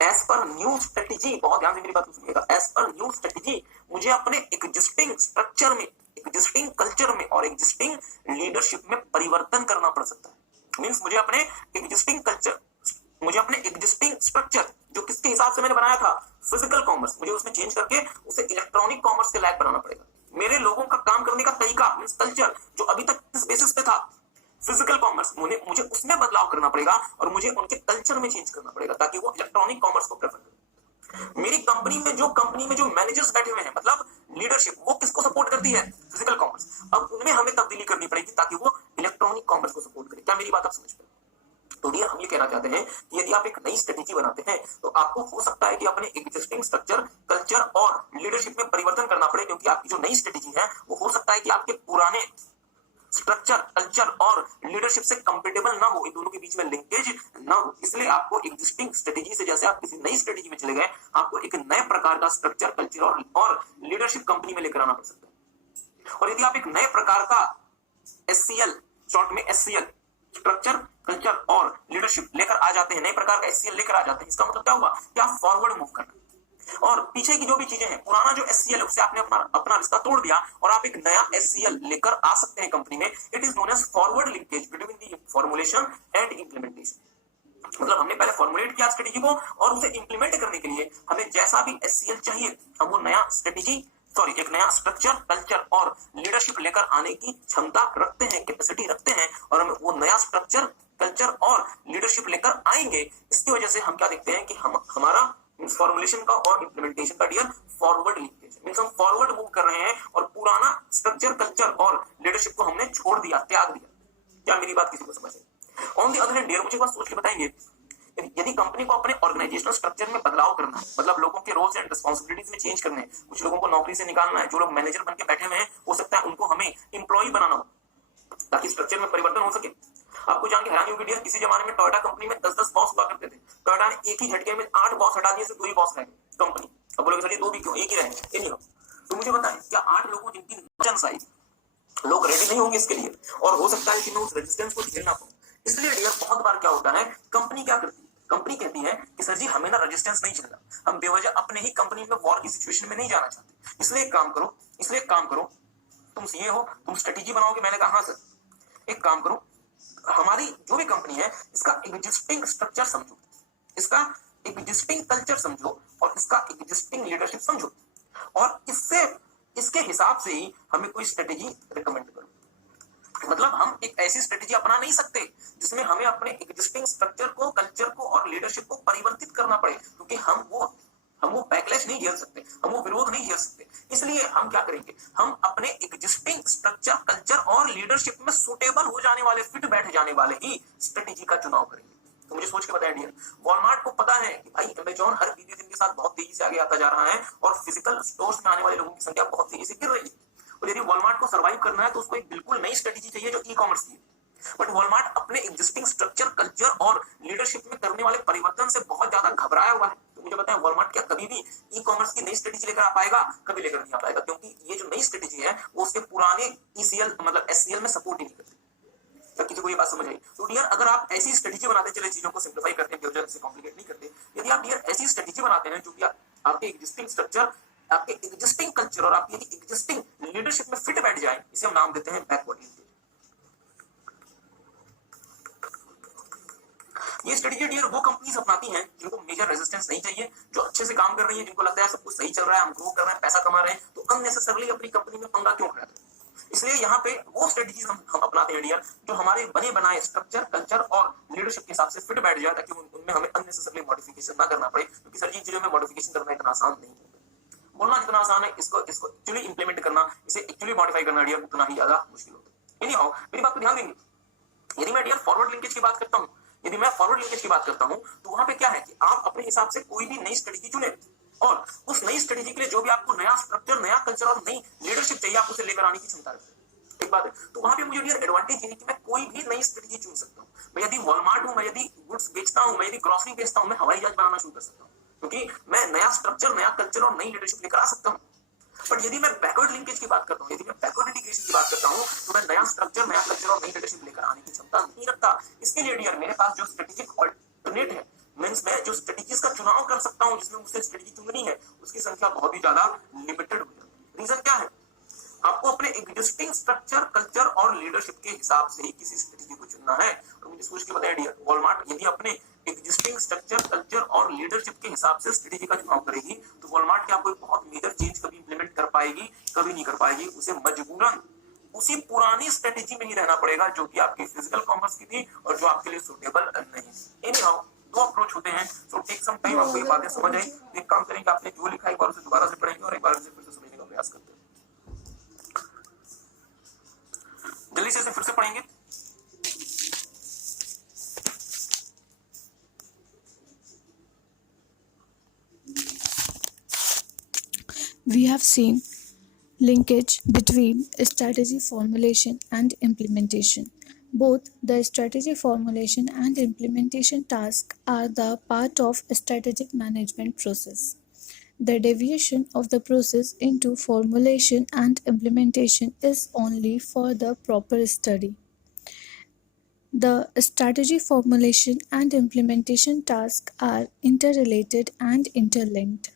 एज पर न्यू स्ट्रेटेजी, बहुत ध्यान से मेरी बात सुनिएगा, एज पर न्यू स्ट्रेटेजी मुझे अपने एग्जिस्टिंग स्ट्रक्चर में, एग्जिस्टिंग कल्चर में और एग्जिस्टिंग लीडरशिप में परिवर्तन करना पड़ सकता है। मींस मुझे अपने एग्जिस्टिंग कल्चर, मुझे अपने एग्जिस्टिंग स्ट्रक्चर जो किसके हिसाब से मैंने बनाया था? फिजिकल कॉमर्स, मुझे उसमें चेंज करके उसे इलेक्ट्रॉनिक कॉमर्स के लायक बनाना पड़ेगा। मेरे लोगों का काम करने का तरीका, मींस कल्चर, जो अभी तक किस बेसिस पे था? फिजिकल कॉमर्स, मुझे उसमें बदलाव करना पड़ेगा और मुझे उनके कल्चर में चेंज करना पड़ेगा ताकि वो इलेक्ट्रॉनिक कॉमर्स को प्रेफर करें। मेरी कंपनी में जो मैनेजर्स बैठे हुए हैं, मतलब लीडरशिप, वो किसको सपोर्ट करती है? Physical commerce. अब उनमें हमें तब्दीली करनी पड़ेगी ताकि वो इलेक्ट्रॉनिक कॉमर्स को सपोर्ट करें। क्या मेरी बात आप समझ पाए? तो डियर हम ये कहना चाहते हैं कि यदि आप एक नई स्ट्रेटेजी बनाते हैं तो आपको हो सकता है कि अपने एग्जिस्टिंग स्ट्रक्चर, कल्चर और लीडरशिप में परिवर्तन करना पड़े, क्योंकि आपकी जो नई स्ट्रेटेजी है वो हो सकता है कि आपके पुराने स्ट्रक्चर, कल्चर और लीडरशिप से कंपेटेबल ना हो, इन दोनों के बीच में लिंकेज ना हो। इसलिए आपको एग्जिस्टिंग स्ट्रेटेजी से, जैसे आप किसी नई स्ट्रेटेजी में चले गए, आपको एक नए प्रकार का स्ट्रक्चर, कल्चर और लीडरशिप कंपनी में लेकर आना पड़ सकता है। और यदि आप एक नए प्रकार का एससीएल, शॉर्ट में एससीएल, स्ट्रक्चर, कल्चर और लीडरशिप लेकर आ जाते हैं, नए प्रकार का एससीएल लेकर आ जाते हैं, इसका मतलब क्या हुआ कि आप फॉरवर्ड मूव करना, और पीछे की जो भी चीजें हैं, पुराना जो एससीएल है उससे आपने अपना रिश्ता तोड़ दिया और आप एक नया एससीएल लेकर आ सकते हैं कंपनी में। It is known as forward linkage between the formulation and implementation. मतलब हमने पहले फॉर्मुलेट किया स्ट्रेटेजी को, और उसे इंप्लीमेंट करने के लिए हमें जैसा भी एससीएल चाहिए, हम वो नया स्ट्रेटेजी, एक नया स्ट्रक्चर, कल्चर और लीडरशिप लेकर आने की क्षमता रखते हैं, कैपेसिटी रखते हैं, और हम वो नया स्ट्रक्चर, कल्चर और लीडरशिप लेकर आएंगे। इसकी वजह से हम क्या देखते हैं कि हमारा फॉर्मुलेशन का और इंप्लीमेंटेशन का डियर फॉरवर्ड लिंकेज, मींस हम फॉरवर्ड मूव कर रहे हैं और पुराना स्ट्रक्चर, कल्चर और लीडरशिप को हमने छोड़ दिया, त्याग दिया। क्या मेरी बात किसी को समझ है? On the other hand dear, मुझे बात सोच के बताएंगे, यदि कंपनी को अपने ऑर्गेनाइजेशनल स्ट्रक्चर में बदलाव करना है, मतलब लोगों के रोल्स एंड रिस्पांसिबिलिटीज में चेंज करने हैं, कुछ लोगों को नौकरी से निकालना है, जो लोग मैनेजर बन के बैठे हुए हैं, हो सकता है उनको हमें एम्प्लॉय बनाना हो ताकि स्ट्रक्चर में परिवर्तन हो सके। आपको जान के हैरानी होगी डियर, किसी जमाने में टोयोटा कंपनी में 10-10 बॉस हुआ करते थे। टोयोटा ने एक ही झटके में 8 बॉस हटा दिए, सिर्फ 2 ही बॉस रहे कंपनी। अब बोलोगे सर ये 2 भी क्यों, एक ही रहे? ये नहीं हो तो मुझे बताएं, क्या 8 लोगों जिनकी वजन आई, लोग रेडी नहीं होंगे इसके लिए, और हो सकता है कि मैं उस रेजिस्टेंस को झेलना पाऊं। इसलिए डियर बहुत बार क्या होता है, कंपनी क्या करती है, कंपनी कहती है कि सर जी हमें ना रेजिस्टेंस नहीं झेलना, हम बेवजह अपने ही कंपनी में वॉर की सिचुएशन में नहीं जाना चाहते, इसलिए एक काम करो, तुम सीए हो, तुम स्ट्रेटेजी बनाओगे। मैंने कहा हाँ सर, एक काम करो, हमारी जो भी कंपनी है इसका एग्जिस्टिंग स्ट्रक्चर समझो, इसका एग्जिस्टिंग कल्चर समझो और इसका एग्जिस्टिंग लीडरशिप समझो, और इसके हिसाब से ही हमें कोई स्ट्रेटेजी रिकमेंड करो। मतलब हम एक ऐसी स्ट्रेटेजी अपना नहीं सकते जिसमें हमें अपने एग्जिस्टिंग स्ट्रक्चर को, कल्चर को और लीडरशिप को परिवर्तित करना पड़े, क्योंकि हम वो बैकलैश नहीं झेल सकते, हम वो विरोध नहीं झेल सकते। इसलिए हम क्या करेंगे, हम अपने एग्जिस्टिंग स्ट्रक्चर, कल्चर और लीडरशिप में सुटेबल हो जाने वाले, फिट बैठ जाने वाले ही स्ट्रेटेजी का चुनाव करेंगे। तो मुझे सोच के बताया डियर, वॉलमार्ट को पता है कि भाई अमेज़न हर बीते दिन के साथ बहुत तेजी से आगे आता जा रहा है और फिजिकल स्टोर्स में आने वाले लोगों की संख्या बहुत तेजी से गिर रही है, और यदि वॉलमार्ट को सर्वाइव करना है तो उसको एक बिल्कुल नई स्ट्रेटेजी चाहिए जो ई कॉमर्स की है। बट वॉलमार्ट अपने एग्जिस्टिंग स्ट्रक्चर, कल्चर और लीडरशिप में करने वाले परिवर्तन से बहुत ज्यादा घबराया हुआ है। तो मुझे बताएं, वॉलमार्ट क्या कभी भी ई कॉमर्स की नई स्ट्रेटेजी लेकर आ पाएगा? कभी लेकर नहीं आ पाएगा, क्योंकि ये जो नई स्ट्रेटेजी है वो उसके पुराने ईसीएल मतलब एससीएल में सपोर्ट ही नहीं करती। क्या किसी को ये बात समझ आई? तो डियर अगर आप ऐसी स्ट्रेटेजी बनाते, चले चीजों को सिंप्लीफाई करते हैं, से कॉम्प्लिकेट नहीं करते, यदि आप डियर ऐसी स्ट्रेटेजी बनाते हैं जो कि आपके एग्जिस्टिंग स्ट्रक्चर, आपके एग्जिस्टिंग कल्चर और आपकी एग्जिस्टिंग लीडरशिप में फिट बैठ जाए, इसे हम नाम देते हैं बैकवर्ड लिंकेज। ये स्ट्रेटेजी डियर वो कंपनीज अपनाती हैं जिनको मेजर रेजिस्टेंस नहीं चाहिए, जो अच्छे से काम कर रही है, जिनको लगता है सब कुछ सही चल रहा है, हम ग्रो कर रहे हैं, पैसा कमा रहे हैं, तो अननेसेसरली अपनी कंपनी में पंगा क्यों उठाते हैं। इसलिए यहाँ पे वो स्ट्रेटेजीज हम अपनाते हैं डियर जो हमारे बने बनाए स्ट्रक्चर, कल्चर और लीडरशिप के हिसाब से फिट बैठ जाए, ताकि उनमें हमें अननेसेसरली मॉडिफिकेशन ना करना पड़े, क्योंकि सर जी चीजों में मॉडिफिकेशन करना इतना आसान नहीं है। बोलना जितना आसान है, इसको एक्चुअली इंप्लीमेंट करना, इसे एक्चुअली मॉडिफाई करना डियर उतना ही ज्यादा मुश्किल होता है। एनीहाउ मेरी बात को ध्यान देंगे, यदि मैं डियर फॉरवर्ड लिंकेज की बात करता हूँ, यदि मैं फॉरवर्ड लिंकेज की बात करता हूं, तो वहां पे क्या है कि आप अपने हिसाब से कोई भी नई स्ट्रेटेजी चुने, और उस नई स्ट्रेटेजी के लिए जो भी आपको नया स्ट्रक्चर, नया कल्चर और नई लीडरशिप चाहिए, आप उसे लेकर आने की क्षमता रखते हैं। एक बात है, तो वहां पे मुझे डियर एडवांटेज ये है कि मैं कोई भी नई स्ट्रेटेजी चुन सकता हूँ। मैं यदि वॉलमार्ट हूं, मैं यदि गुड्स बेचता हूं, मैं यदि ग्रोसरी बेचता हूं, मैं हवाई जहाज बनाना शुरू कर सकता हूँ, क्योंकि मैं नया स्ट्रक्चर, नया कल्चर और नई लीडरशिप लेकर आ सकता हूँ। बट यदि मैं बैकवर्ड लिंकेज की बात करता हूँ, यदि मैं बैकवर्ड इंटीग्रेशन की बात करता हूँ, तो मैं नया स्ट्रक्चर, नया कल्चर और नई लीडरशिप लेकर आने की क्षमता नहीं रखता। इसके लिए डियर मेरे पास जो स्ट्रेटेजिक ऑल्टरनेट है, मींस मैं जो स्ट्रेटेजीज का चुनाव कर सकता हूँ, जिसमें मुझसे स्ट्रेटेजी चुननी है, उसकी संख्या बहुत ही ज्यादा लिमिटेड हो जाती है। रीजन क्या है? आपको अपने एग्जिस्टिंग स्ट्रक्चर, कल्चर और लीडरशिप के हिसाब से ही किसी स्ट्रेटेजी को चुनना है। और मुझे सोच के बताया डियर, वॉलमार्ट यदि अपने एग्जिस्टिंग स्ट्रक्चर, कल्चर और लीडरशिप के हिसाब से स्ट्रेटेजी का चुनाव करेगी, तो वॉलमार्ट क्या कोई बहुत मेजर चेंज कभी इंप्लीमेंट कर पाएगी? कभी नहीं कर पाएगी। उसे मजबूरन उसी पुरानी स्ट्रेटेजी में ही रहना पड़ेगा जो कि आपकी फिजिकल कॉमर्स की थी और जो आपके लिए सुटेबल नहीं। एनीहाउ दो अप्रोच होते हैं, सो टेक सम टाइम। आपको ये बातें समझ आई? एक काम करेंगे, आपने जो लिखा एक बार उसे दोबारा से पढ़ेंगे और एक बार उसे फिर से समझने का प्रयास करते हैं। जल्दी से फिर से पढ़ेंगे। We have seen Linkage between strategy formulation and implementation. Both the strategy formulation and implementation tasks are the part of strategic management process. The deviation of the process into formulation and implementation is only for the proper study. The strategy formulation and implementation tasks are interrelated and interlinked.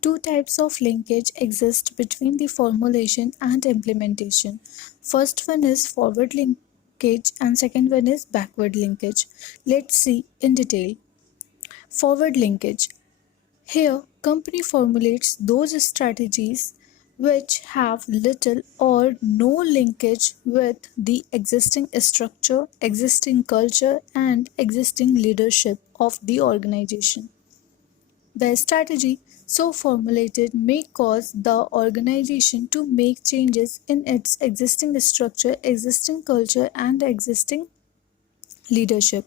Two types of linkage exist between the formulation and implementation. First one is forward linkage and second one is backward linkage. Let's see in detail. Forward linkage. Here, company formulates those strategies which have little or no linkage with the existing structure, existing culture, and existing leadership of the organization. The strategy so formulated may cause the organization to make changes in its existing structure, existing culture, and existing leadership.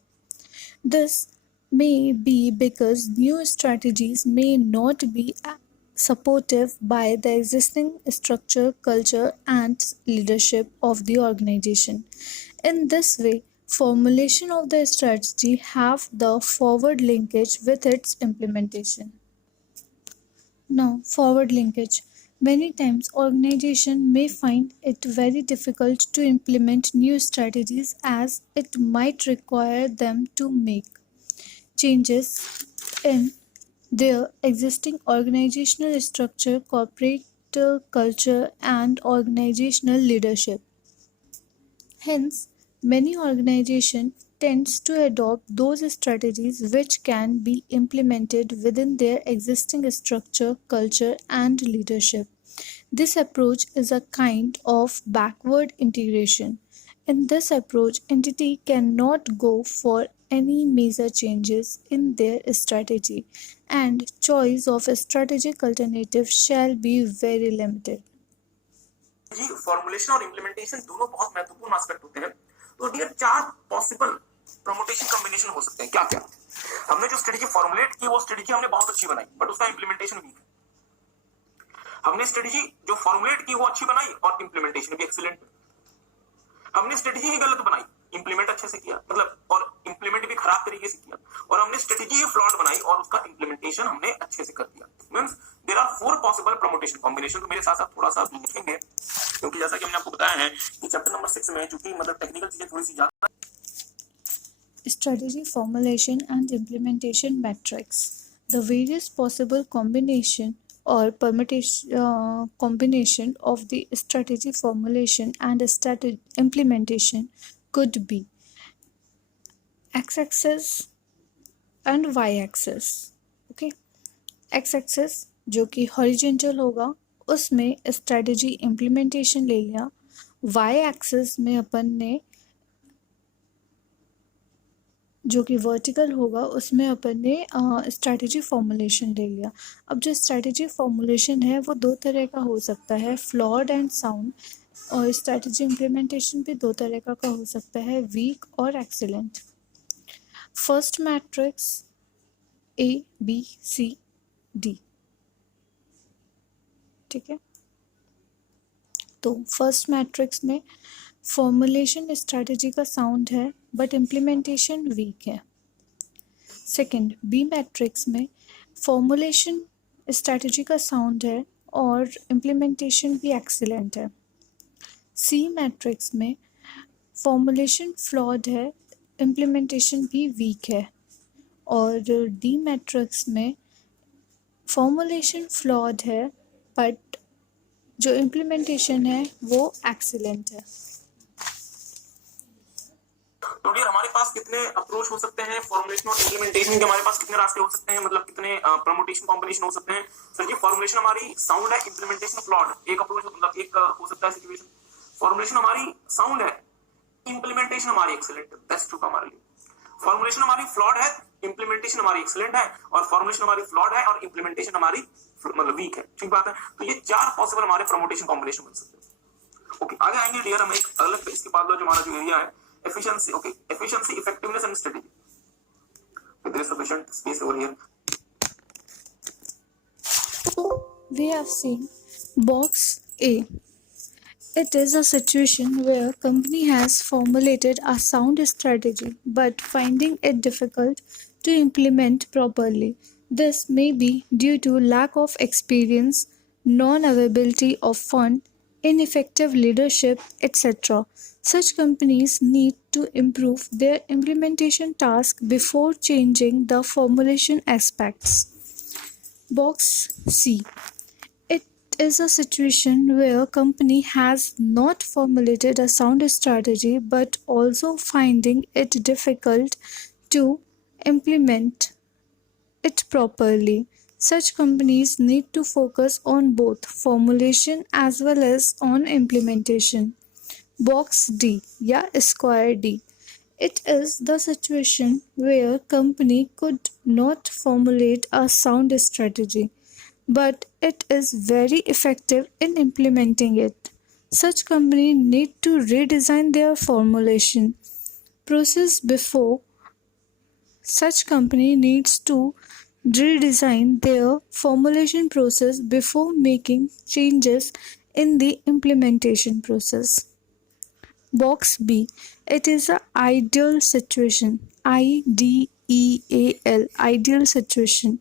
This may be because new strategies may not be supportive by the existing structure, culture, and leadership of the organization. In this way, formulation of the strategy have the forward linkage with its implementation. Now, forward linkage. Many times, organizations may find it very difficult to implement new strategies as it might require them to make changes in their existing organizational structure, corporate culture, and organizational leadership. Hence, many organizations tends to adopt those strategies which can be implemented within their existing structure, culture, and leadership. This approach is a kind of backward integration. In this approach, entity cannot go for any major changes in their strategy and choice of a strategic alternative shall be very limited. जी फॉर्मुलेशन और इम्प्लीमेंटेशन दोनों बहुत महत्वपूर्ण एस्पेक्ट होते हैं। तो डियर 4 पॉसिबल प्रमोटेशन कॉम्बिनेशन हो सकते हैं। क्या क्या? हमने जो स्ट्रेटजी फॉर्मुलेट की वो स्ट्रेटजी हमने बहुत अच्छी बनाई बट उसका इम्प्लीमेंटेशन वीक है। हमने स्ट्रेटजी जो फॉर्मुलेट की वो अच्छी बनाई और इम्प्लीमेंटेशन भी एक्सीलेंट। हमने स्ट्रेटजी ही गलत बनाई, इंप्लीमेंट अच्छे से किया मतलब और इंप्लीमेंट भी खराब तरीके से किया, और हमने स्ट्रेटजी ही फ्लॉड बनाई और उसका इंप्लीमेंटेशन हमने अच्छे से कर दिया। Means there are 4 possible permutation combination. तो मेरे साथ साथ थोड़ा सा लिखेंगे क्योंकि जैसा कि हमने आपको बताया है कि चैप्टर नंबर 6 में चूंकि मतलब टेक्निकल चीजें थोड़ी सी ज्यादा। Strategy formulation and implementation matrix. The various possible combination or permutation combination of the strategy formulation and strategy implementation could be x-axis and y-axis. Okay, x-axis जो कि हॉरिजेंटल होगा उसमें स्ट्रेटजी इम्प्लीमेंटेशन ले लिया, वाई एक्सिस में अपन ने जो कि वर्टिकल होगा उसमें अपन ने स्ट्रैटेजी फॉर्मुलेशन ले लिया। अब जो स्ट्रैटेजी फॉर्मुलेशन है वो 2 तरह का हो सकता है, फ्लॉड एंड साउंड, और स्ट्रैटेजी इम्प्लीमेंटेशन भी 2 तरह का हो सकता है, वीक और एक्सीलेंट। फर्स्ट मैट्रिक्स ABCD, ठीक है। तो फर्स्ट मैट्रिक्स में फॉर्मुलेशन स्ट्रैटेजी का साउंड है बट इम्प्लीमेंटेशन वीक है। सेकंड, बी मैट्रिक्स में फॉर्मुलेशन स्ट्रैटेजी का साउंड है और इम्प्लीमेंटेशन भी एक्सीलेंट है। सी मैट्रिक्स में फॉर्मुलेशन फ्लॉड है, इम्प्लीमेंटेशन भी वीक है। और डी मैट्रिक्स में फॉर्मुलेशन फ्लॉड है बट जो इम्प्लीमेंटेशन है वो एक्सीलेंट है। तो डियर हमारे पास कितने अप्रोच हो सकते हैं फॉर्मुलेशन और इंप्लीमेंटेशन के? हमारे पास कितने रास्ते हो सकते हैं, मतलब कितने प्रमोटेशन कॉम्बिनेशन हो सकते हैं? सर जी फॉर्मुलेशन हमारी साउंड है, इंप्लीमेंटेशन फ्लॉड। एक अप्रोच मतलब एक हो सकता है सिचुएशन। फॉर्मुलेशन हमारी साउंड है, इंप्लीमेंटेशन हमारी एक्सीलेंट है, बेस्ट होगा हमारे लिए। फॉर्मुलेशन हमारी फ्लॉड है, इंप्लीमेंटेशन हमारी एक्सीलेंट है, और फॉर्मुलेशन हमारी फ्लॉड है और इंप्लीमेंटेशन हमारी मतलब वीक है। ठीक बात है। तो ये 4 पॉसिबल हमारे प्रमोटेशन कॉम्बिनेशन बन सकते हैं। ओके, आगे आएंगे डियर हम एक अलग इसके बाद जो हमारा जो एरिया है efficiency. Okay, efficiency, effectiveness and strategy. Okay, there is sufficient space over here. We have seen box A. It is a situation where company has formulated a sound strategy but finding it difficult to implement properly. This may be due to lack of experience, non-availability of fund, ineffective leadership, etc. Such companies need to improve their implementation task before changing the formulation aspects. Box C. It is a situation where a company has not formulated a sound strategy but also finding it difficult to implement it properly. Such companies need to focus on both formulation as well as on implementation. Box D या square D. It is the situation where company could not formulate a sound strategy, but it is very effective in implementing it. Such company need to redesign their formulation process before such company needs to redesign their formulation process before making changes in the implementation process. Box B. It is an ideal situation. IDEAL. Ideal situation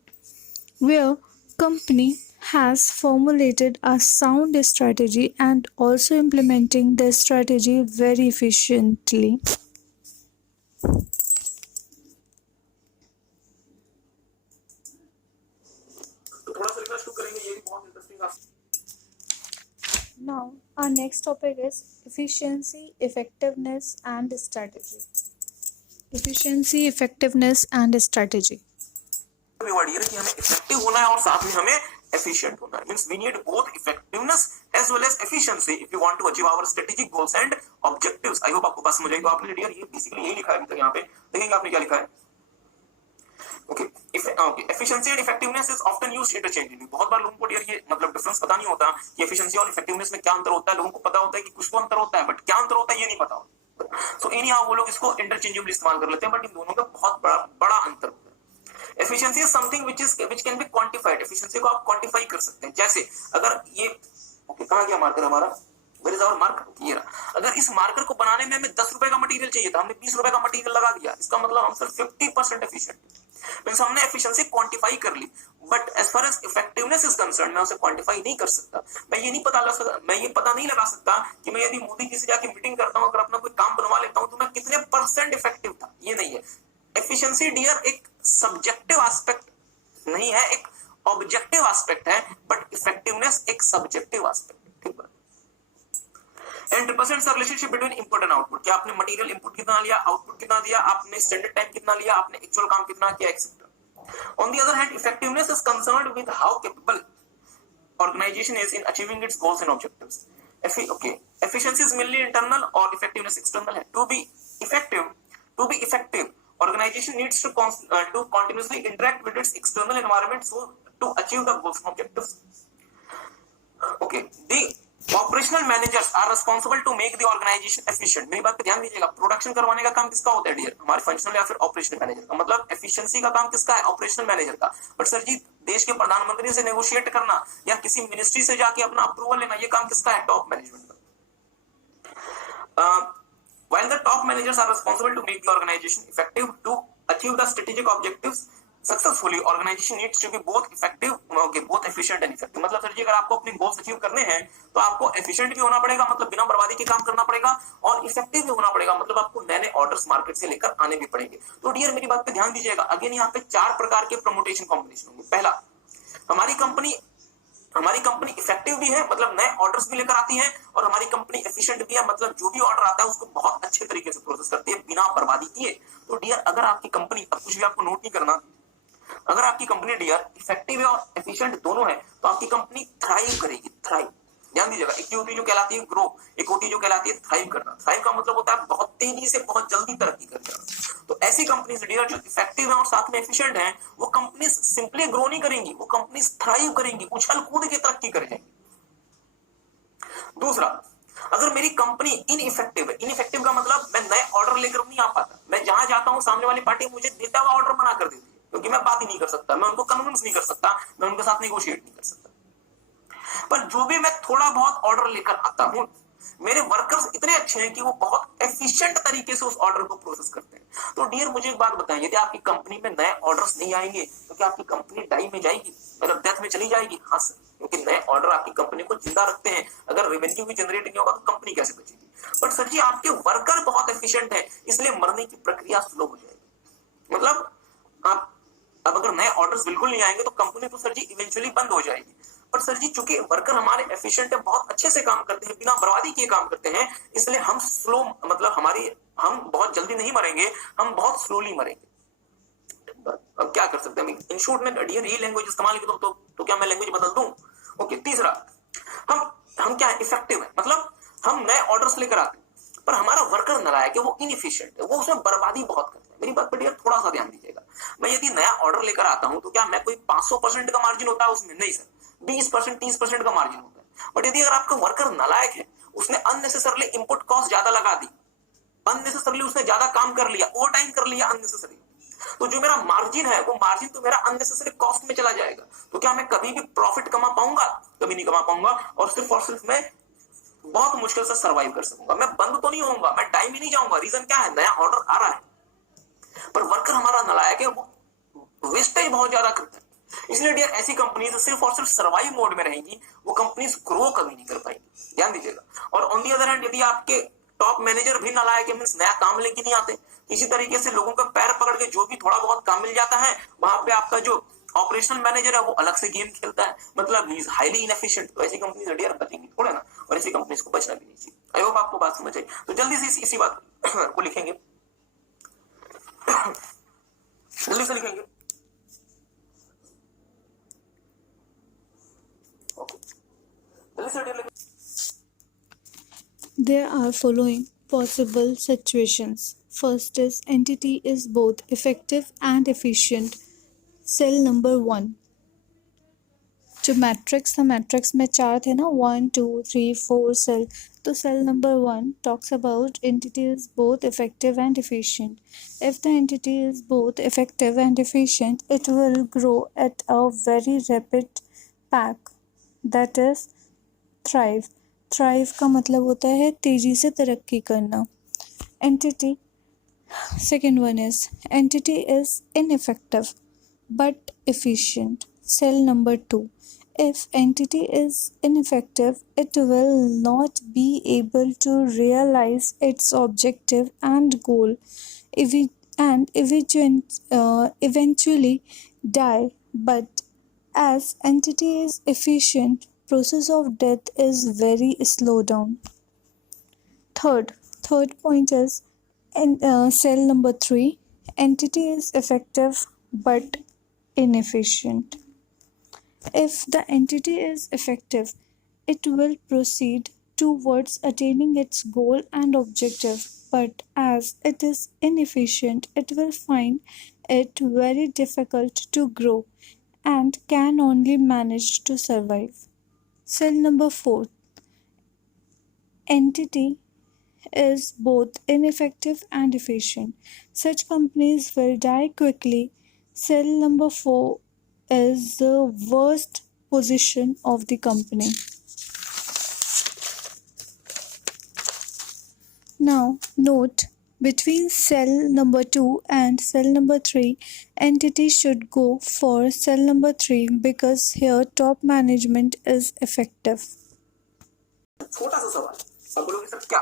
where company has formulated a sound strategy and also implementing the strategy very efficiently. तो थोड़ा सा लिखना शुरू करेंगे, ये भी बहुत interesting. Now, our next topic is efficiency, effectiveness, and strategy. Efficiency, effectiveness, and strategy. Word ये है कि हमें इफेक्टिव होना है और साथ में हमें एफिशिएंट होना है। Means we need both effectiveness as well as efficiency if you want to achieve our strategic goals and objectives. I hope आपको बात समझ आई। तो आपने डियर ये बेसिकली यही लिखा है अभी तक। यहाँ पे देखेंगे आपने क्या लिखा है। Okay, efficiency and effectiveness is often used interchangeably. बहुत बार लोगों को डियर ये मतलब डिफरेंस पता नहीं होता कि एफिशिएंसी और इफेक्टिवनेस में क्या अंतर होता है। लोगों को पता होता है कि कुछ तो अंतर होता है, बट क्या अंतर होता है ये नहीं पता होता। सो एनी हाउ वो लोग इसको इंटरचेंजेबली इस्तेमाल कर लेते हैं, बट इन दोनों में बहुत बड़ा अंतर होता है। Efficiency is something which can be quantified. Efficiency को आप क्वांटिफाई कर सकते हैं। जैसे अगर ये ओके, कहां गया मार्कर हमारा? Where is our marker? ये रहा। अगर इस मार्कर को बनाने में हमें 10 रुपए का मटेरियल चाहिए था, हमने 20 रुपए का मटेरियल लगा दिया, इसका मतलब हम सिर्फ 50% एफिशिएंट। मींस हमने एफिशिएंसी क्वांटिफाई कर ली, but as far as effectiveness is concern मैं उसे क्वांटिफाई नहीं कर सकता। मैं ये पता नहीं लगा सकता कि मैं यदि मोदी जी से जाके मीटिंग करता हूं, अगर अपना कोई काम बनवा लेता हूं, तो मैं कितने परसेंट इफेक्टिव था। ये नहीं है। एफिशिएंसी डियर एक सब्जेक्टिव एस्पेक्ट नहीं है, एक ऑब्जेक्टिव एस्पेक्ट है, बट इफेक्टिवनेस एक सब्जेक्टिव एस्पेक्ट है। ठीक है। And represents the relationship between input and output. क्या आपने मटेरियल इनपुट कितना लिया, आउटपुट कितना दिया, आपने स्टैंडर्ड टाइम कितना लिया, आपने एक्चुअल काम कितना किया, etcetera. On the other hand effectiveness is concerned with how capable organization is in achieving its goals and objectives. Efficiency is mainly internal or effectiveness external है। To be effective, organization needs to continuously interact with its external environment so to achieve the goals and objectives. Okay, the operational managers are responsible to make the organization efficient. मेरी बात पे ध्यान दीजिएगा। प्रोडक्शन करवाने का काम किसका होता है डियर? हमारे फंक्शनल या फिर ऑपरेशनल मैनेजर का। मतलब एफिशिएंसी का काम किसका है? ऑपरेशनल मैनेजर का। बट सर जी, देश के प्रधानमंत्री से नेगोशिएट करना या किसी मिनिस्ट्री से जाके अपना अप्रूवल लेना, ये काम किसका है? टॉप मैनेजमेंट का। While the top managers are responsible to make the organization effective to achieve the strategic objectives successfully, organization needs to be both effective, both efficient and effective. मतलब सर जी, अगर आपको अपने गोल्स अचीव करने हैं तो आपको एफिशिएंट भी होना पड़ेगा, मतलब बिना बर्बादी के काम करना पड़ेगा, और इफेक्टिव भी होना पड़ेगा, मतलब आपको नए नए ऑर्डर्स मार्केट से लेकर आने भी पड़ेंगे। तो डियर मेरी बात पे ध्यान दीजिएगा। अगेन यहाँ पे 4 प्रकार के प्रमोटेशन कॉम्बिनेशन होंगे। पहला, हमारी कंपनी इफेक्टिव भी है, मतलब नए ऑर्डर्स भी लेकर आती है, और हमारी कंपनी एफिशिएंट भी है, मतलब जो भी ऑर्डर आता है उसको बहुत अच्छे तरीके से प्रोसेस करती है बिना बर्बादी किए। तो डियर अगर आपकी कंपनी, अब कुछ भी आपको नोट नहीं करना, अगर आपकी कंपनी डियर इफेक्टिव है और एफिशिएंट दोनों है, तो आपकी कंपनी थ्राइव करेगी। थ्राइव, ध्यान दीजिएगा। एक ओटी जो कहलाती है ग्रो, एक ओटी जो कहलाती है थ्राइव करना। थ्राइव का मतलब होता है बहुत तेजी से, बहुत जल्दी तरक्की करना। तो ऐसी कंपनीज डियर जो इफेक्टिव है और साथ में एफिशिएंट है, वो कंपनीज सिंपली ग्रो नहीं करेंगी, वो कंपनीज थ्राइव करेंगी, उछल कूद के तरक्की करेंगी। दूसरा, अगर मेरी कंपनी इनइफेक्टिव है, इनइफेक्टिव का मतलब मैं नए ऑर्डर लेकर नहीं आ पाता, मैं जहां जाता हूं सामने वाली पार्टी मुझे देता हुआ ऑर्डर मना कर देती है, क्योंकि मैं बात ही नहीं कर सकता, मैं उनको कन्विंस नहीं कर सकता, मैं उनके साथ नेगोशिएट नहीं कर सकता। पर जो भी मैं थोड़ा बहुत ऑर्डर लेकर आता हूं, मेरे वर्कर्स इतने अच्छे हैं कि वो बहुत एफिशिएंट तरीके से उस ऑर्डर को प्रोसेस करते हैं। तो डियर मुझे एक बात बताएं, यदि आपकी कंपनी में नए ऑर्डर्स नहीं आएंगे तो क्या आपकी कंपनी डाई में जाएगी, मतलब डेथ में चली जाएगी? हाँ सर, क्योंकि नए ऑर्डर आपकी कंपनी को जिंदा रखते हैं। अगर रेवेन्यू भी जनरेट नहीं होगा तो कंपनी कैसे बचेगी? बट सर जी आपके वर्कर बहुत एफिशिएंट है, इसलिए मरने की प्रक्रिया स्लो हो जाएगी। मतलब आप अब अगर नए ऑर्डर्स बिल्कुल नहीं आएंगे तो कंपनी तो सर जी इवेंचुअली बंद हो जाएगी। पर सर जी चूंकि वर्कर हमारे एफिशिएंट है, बहुत अच्छे से काम करते हैं, बिना बर्बादी किए काम करते हैं, इसलिए हम स्लो, मतलब हम बहुत जल्दी नहीं मरेंगे, हम बहुत स्लोली मरेंगे। अब क्या कर सकते हैं? इन शॉर्ट में डियर ये लैंग्वेज इस्तेमाल की तो क्या मैं लैंग्वेज बदल दूं? ओके, तीसरा, हम क्या इफेक्टिव है, मतलब हम नए ऑर्डर्स लेकर आते हैं पर हमारा वर्कर नालायक है, वो इनएफिशिएंट है, वो उसमें बर्बादी बहुत करता है। मेरी बात पर डियर थोड़ा सा ध्यान दीजिएगा। मैं यदि नया ऑर्डर लेकर आता हूं तो क्या मैं कोई 500% का मार्जिन होता है उसमें? नहीं सर, 20% 30% का मार्जिन होता है। बट यदि अगर आपका वर्कर नालायक है, उसने अननेसेसरली इनपुट कॉस्ट ज्यादा लगा दी, अननेसेसरली उसने ज्यादा काम कर लिया, ओवर टाइम कर लिया अननेसेसरी, तो जो मेरा मार्जिन है वो मार्जिन तो मेरा अननेसेसरी कॉस्ट में चला जाएगा। तो क्या मैं कभी भी प्रॉफिट कमा पाऊंगा? कभी नहीं कमा पाऊंगा, और सिर्फ मैं बहुत मुश्किल से सर्वाइव कर सकूंगा। मैं बंद तो नहीं होऊंगा, मैं टाइम ही नहीं जाऊंगा। रीजन क्या है? नया ऑर्डर आ रहा है, पर वर्कर हमारा नालायक है, वो वेस्टेज बहुत ज्यादा करता है। इसलिए डियर ऐसी कंपनीज सिर्फ और सिर्फ सर्वाइव मोड में रहेंगी, वो कंपनीज ग्रो कभी नहीं कर पाएंगी, ध्यान दीजिएगा। और ऑन दी अदर हैंड यदि आपके टॉप मैनेजर भी नालायक है, मींस नया काम लेके नहीं आते, इसी तरीके से लोगों का पैर पकड़ के जो भी थोड़ा बहुत काम मिल जाता है, वहां पे आपका जो ऑपरेशनल मैनेजर है वो अलग से गेम खेलता है, मतलब ही इज हाईली इनएफिशिएंट। तो ऐसी कंपनीज डियर बचेंगी थोड़े ना, और ऐसी कंपनीज को बचना भी नहीं चाहिए। आई होप आपको बात समझ आई। तो जल्दी से इसी बात को लिखेंगे, जल्दी से लिखेंगे। जल्दी से लिखेंगे। There are following possible situations. First is entity is both effective and efficient. Cell number 1. जो मैट्रिक्स था, मैट्रिक्स में 4 थे ना, 1 2 3 4 सेल, तो cell number 1 talks about entity is both effective and efficient. If the entity is both effective and efficient, it will grow at a very rapid pace, that is thrive. Thrive का मतलब होता है तेजी से तरक्की करना। Entity, second one is entity is ineffective but efficient. Cell number 2, if entity is ineffective, it will not be able to realize its objective and goal, eventually die. But as entity is efficient, process of death is very slow down. Third point is cell number 3, entity is effective but inefficient. If the entity is effective, it will proceed towards attaining its goal and objective, but as it is inefficient, it will find it very difficult to grow and can only manage to survive. Cell number 4, entity is both ineffective and efficient. Such companies will die quickly. Cell number 4 is the worst position of the company. Now note, between cell number 2 and cell number 3, entity should go for cell number 3 because here top management is effective. छोटा सा सवाल, अब बोलोगे सर क्या?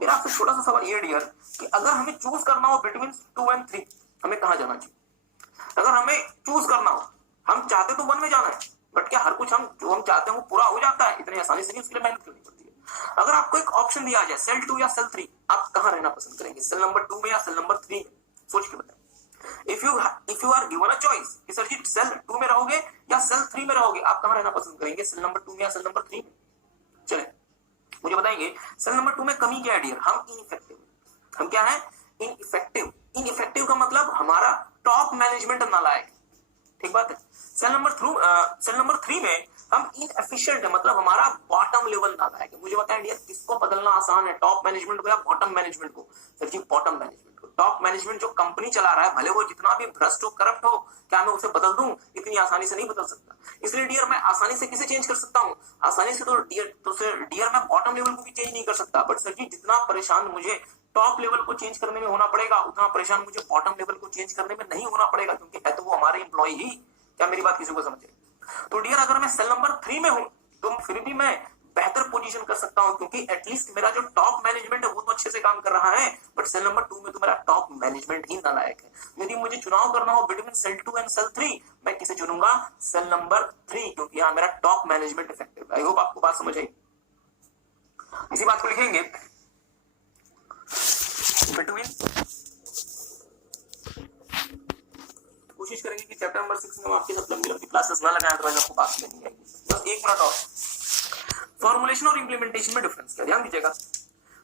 मेरा आपसे छोटा सा सवाल ये डियर कि अगर हमें चूज करना हो बिटवीन 2 and 3, हमें कहां जाना चाहिए? अगर हमें चूज करना हो, हम चाहते तो 1 में जाना है, बट क्या हर कुछ जो हम चाहते हैं वो पूरा हो जाता है? इतनी आसानी से नहीं, उसके लिए मेहनत करनी पड़ती है। अगर आपको एक ऑप्शन दिया जाए सेल 2 या सेल 3, आप कहां रहना पसंद करेंगे? सेल नंबर 2 में या सेल नंबर 3 में? सोच के बताएं। If you are given a choice कि सर जी सेल 2 में रहोगे या सेल 3 में रहोगे, आप कहां रहना पसंद करेंगे? सेल नंबर 2 में या सेल नंबर 3 में? चले मुझे बताएंगे सेल नंबर 2 में कमी क्या है डियर? हम इनइफेक्टिव, हम क्या है? इनइफेक्टिव। इनइफेक्टिव का मतलब हमारा टॉप मैनेजमेंट नालायक, ठीक बात है। सेल नंबर 3 में हम इनएफिशिएंट है, मतलब हमारा बॉटम लेवल नालायक है। मुझे बताएं डियर किसको बदलना आसान है, टॉप मैनेजमेंट को या बॉटम मैनेजमेंट को? सर जी बॉटम मैनेजमेंट को। टॉप मैनेजमेंट जो कंपनी चला रहा है, भले वो जितना भी भ्रष्ट हो, करप्ट हो, क्या मैं उसे बदल दूं? इतनी आसानी से नहीं बदल सकता। इसलिए डियर मैं आसानी से किसे चेंज कर सकता हूं? आसानी से तो डियर मैं बॉटम लेवल को भी चेंज नहीं कर सकता। बट सर जी, जितना परेशान मुझे टॉप लेवल को चेंज करने में होना पड़ेगा, उतना परेशान मुझे बॉटम लेवल को चेंज करने में नहीं होना पड़ेगा, क्योंकि है तो वो हमारे एम्प्लॉय ही। क्या मेरी बात किसी को समझे? तो डियर अगर मैं सेल नंबर 3 में हूं तो फिर भी मैं बेहतर पोजीशन कर सकता हूं, क्योंकि एटलीस्ट मेरा जो टॉप मैनेजमेंट है वो तो अच्छे से काम कर रहा है। बट सेल नंबर 2 में तो मेरा टॉप मैनेजमेंट ही नालायक है। यदि मुझे चुनाव करना हो बिटवीन सेल 2 एंड सेल 3, मैं किसे चुनूंगा? सेल नंबर 3, क्योंकि यहाँ मेरा टॉप मैनेजमेंट इफेक्टिव। आई होप आपको बात समझ आई। इसी बात को लिखेंगे बिटवीन, कोशिश करेंगे कि चैप्टर नंबर 6 में आपके साथ लंबी लंबी क्लासेस ना लगाएं, तो आपको बात नहीं आएगी। बस 1 मिनट और। फॉर्मुलेशन और इंप्लीमेंटेशन में डिफरेंस क्या, ध्यान दीजिएगा।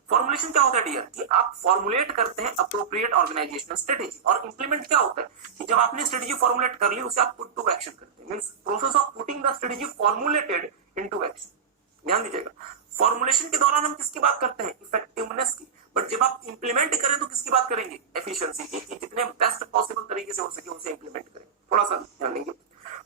फॉर्मुलेशन क्या होता है डियर? कि आप फॉर्मुलेट करते हैं अप्रोप्रिएट ऑर्गेनाइजेशनल स्ट्रेटेजी, और इंप्लीमेंट क्या होता है कि जब आपने स्ट्रेटेजी फॉर्मुलेट कर ली उसे आप पुट टू एक्शन करते हैं। Means process of putting the strategy formulated into action. ध्यान दीजिएगा, फॉर्मुलेशन के दौरान हम किसकी बात करते हैं? इफेक्टिवनेस की। बट जब आप इंप्लीमेंट करें तो किसकी बात करेंगे? एफिशिएंसी की, कि जितने बेस्ट पॉसिबल तरीके से हो सके उसे इंप्लीमेंट करें। थोड़ा सा ध्यान देंगे।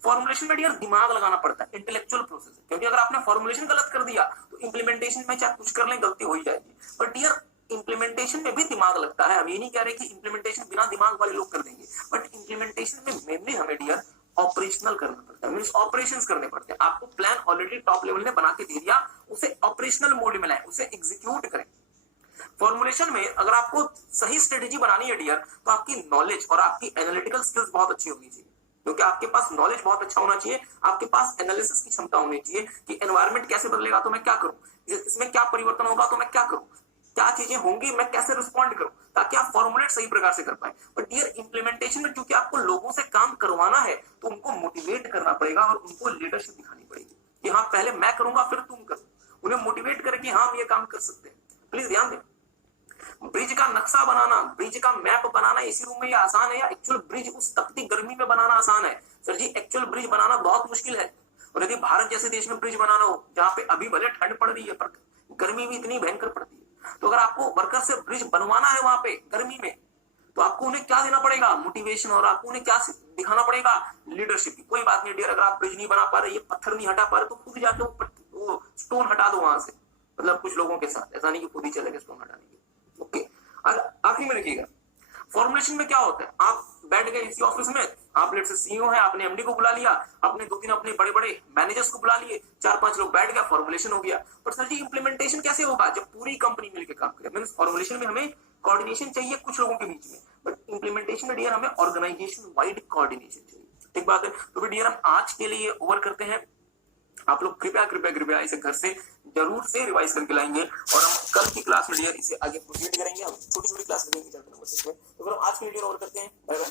फॉर्मुलेशन में डियर दिमाग लगाना पड़ता है, इंटेलेक्चुअल प्रोसेस है, क्योंकि अगर आपने फॉर्मुलेशन गलत कर दिया तो इंप्लीमेंटेशन में चाहे कुछ कर लें गलती हो ही जाएगी। बट डियर इंप्लीमेंटेशन में भी दिमाग लगता है। हम ये नहीं कह रहे कि इंप्लीमेंटेशन बिना दिमाग वाले लोग कर देंगे, बट इंप्लीमेंटेशन में मेनली हमें डियर ऑपरेशनल करना पड़ता है, मींस ऑपरेशंस करने पड़ते हैं। आपको प्लान ऑलरेडी टॉप लेवल ने बना के दे दिया, उसे ऑपरेशनल मोड में लाएं, उसे एग्जीक्यूट करें। फॉर्मुलेशन में अगर आपको सही स्ट्रेटेजी बनानी है डियर, तो आपकी नॉलेज और आपकी एनालिटिकल स्किल्स बहुत अच्छी होनी चाहिए, क्योंकि आपके पास नॉलेज बहुत अच्छा होना चाहिए, आपके पास एनालिसिस की क्षमता होनी चाहिए कि एनवायरनमेंट कैसे बदलेगा तो मैं क्या करूं, इसमें क्या परिवर्तन होगा तो मैं क्या करूं, क्या चीजें होंगी मैं कैसे रिस्पॉन्ड करूं, ताकि आप फॉर्मुलेट सही प्रकार से कर पाए। बट डियर इंप्लीमेंटेशन में चूंकि आपको लोगों से काम करवाना है, तो उनको मोटिवेट करना पड़ेगा और उनको लीडरशिप दिखानी पड़ेगी कि हाँ पहले मैं करूंगा फिर तुम करो। उन्हें मोटिवेट करें कि हाँ हम ये काम कर सकते हैं। प्लीज ध्यान दें, ब्रिज का नक्शा बनाना, ब्रिज का मैप बनाना एसी रूम में ये आसान है, या एक्चुअल ब्रिज उस तपती गर्मी में बनाना आसान है? सर जी, एक्चुअल ब्रिज बनाना बहुत मुश्किल है। और यदि भारत जैसे देश में ब्रिज बनाना हो जहां पे अभी भले ठंड पड़ रही है पर गर्मी भी इतनी भयंकर पड़ती है, तो अगर आपको वर्कर से ब्रिज बनवाना है वहां पे गर्मी में, तो आपको उन्हें क्या देना पड़ेगा? मोटिवेशन। और आपको उन्हें क्या दिखाना पड़ेगा? लीडरशिप की। कोई बात नहीं डियर, अगर आप ब्रिज नहीं बना पा रहे, ये पत्थर नहीं हटा पा रहे, तो खुद जाके वो स्टोन हटा दो वहां से, मतलब कुछ लोगों के साथ, ऐसा नहीं कि खुद ही चलेगा स्टोन हटाने के। ओके, आखिरी में लिखिएगा, फॉर्मुलेशन में क्या होता है? आप बैठ गए इसी ऑफिस में, आप लेट से सीईओ हैं, आपने एमडी को बुला लिया, आपने 2-3 अपने बड़े बड़े मैनेजर्स को बुला लिए, 4-5 लोग बैठ गया, फॉर्मुलेशन हो गया। पर सर जी इंप्लीमेंटेशन कैसे होगा? जब पूरी कंपनी मिलकर काम करे। मींस फॉर्मुलेशन में हमें कोऑर्डिनेशन चाहिए कुछ लोगों के बीच में, बट इंप्लीमेंटेशन में डियर हमें ऑर्गेनाइजेशन वाइड कोऑर्डिनेशन चाहिए। ठीक बात है। तो फिर डियर हम आज के लिए ओवर करते हैं। आप लोग कृपया कृपया कृपया इसे घर से जरूर से रिवाइज करके लाएंगे, और हम कल की क्लास में डियर इसे आगे प्रोसीड करेंगे। हम छोटी छोटी क्लास लगेंगी चैप्टर नंबर 6 में। तो फिर हम आज के वीडियो ओवर करते हैं। Bye bye.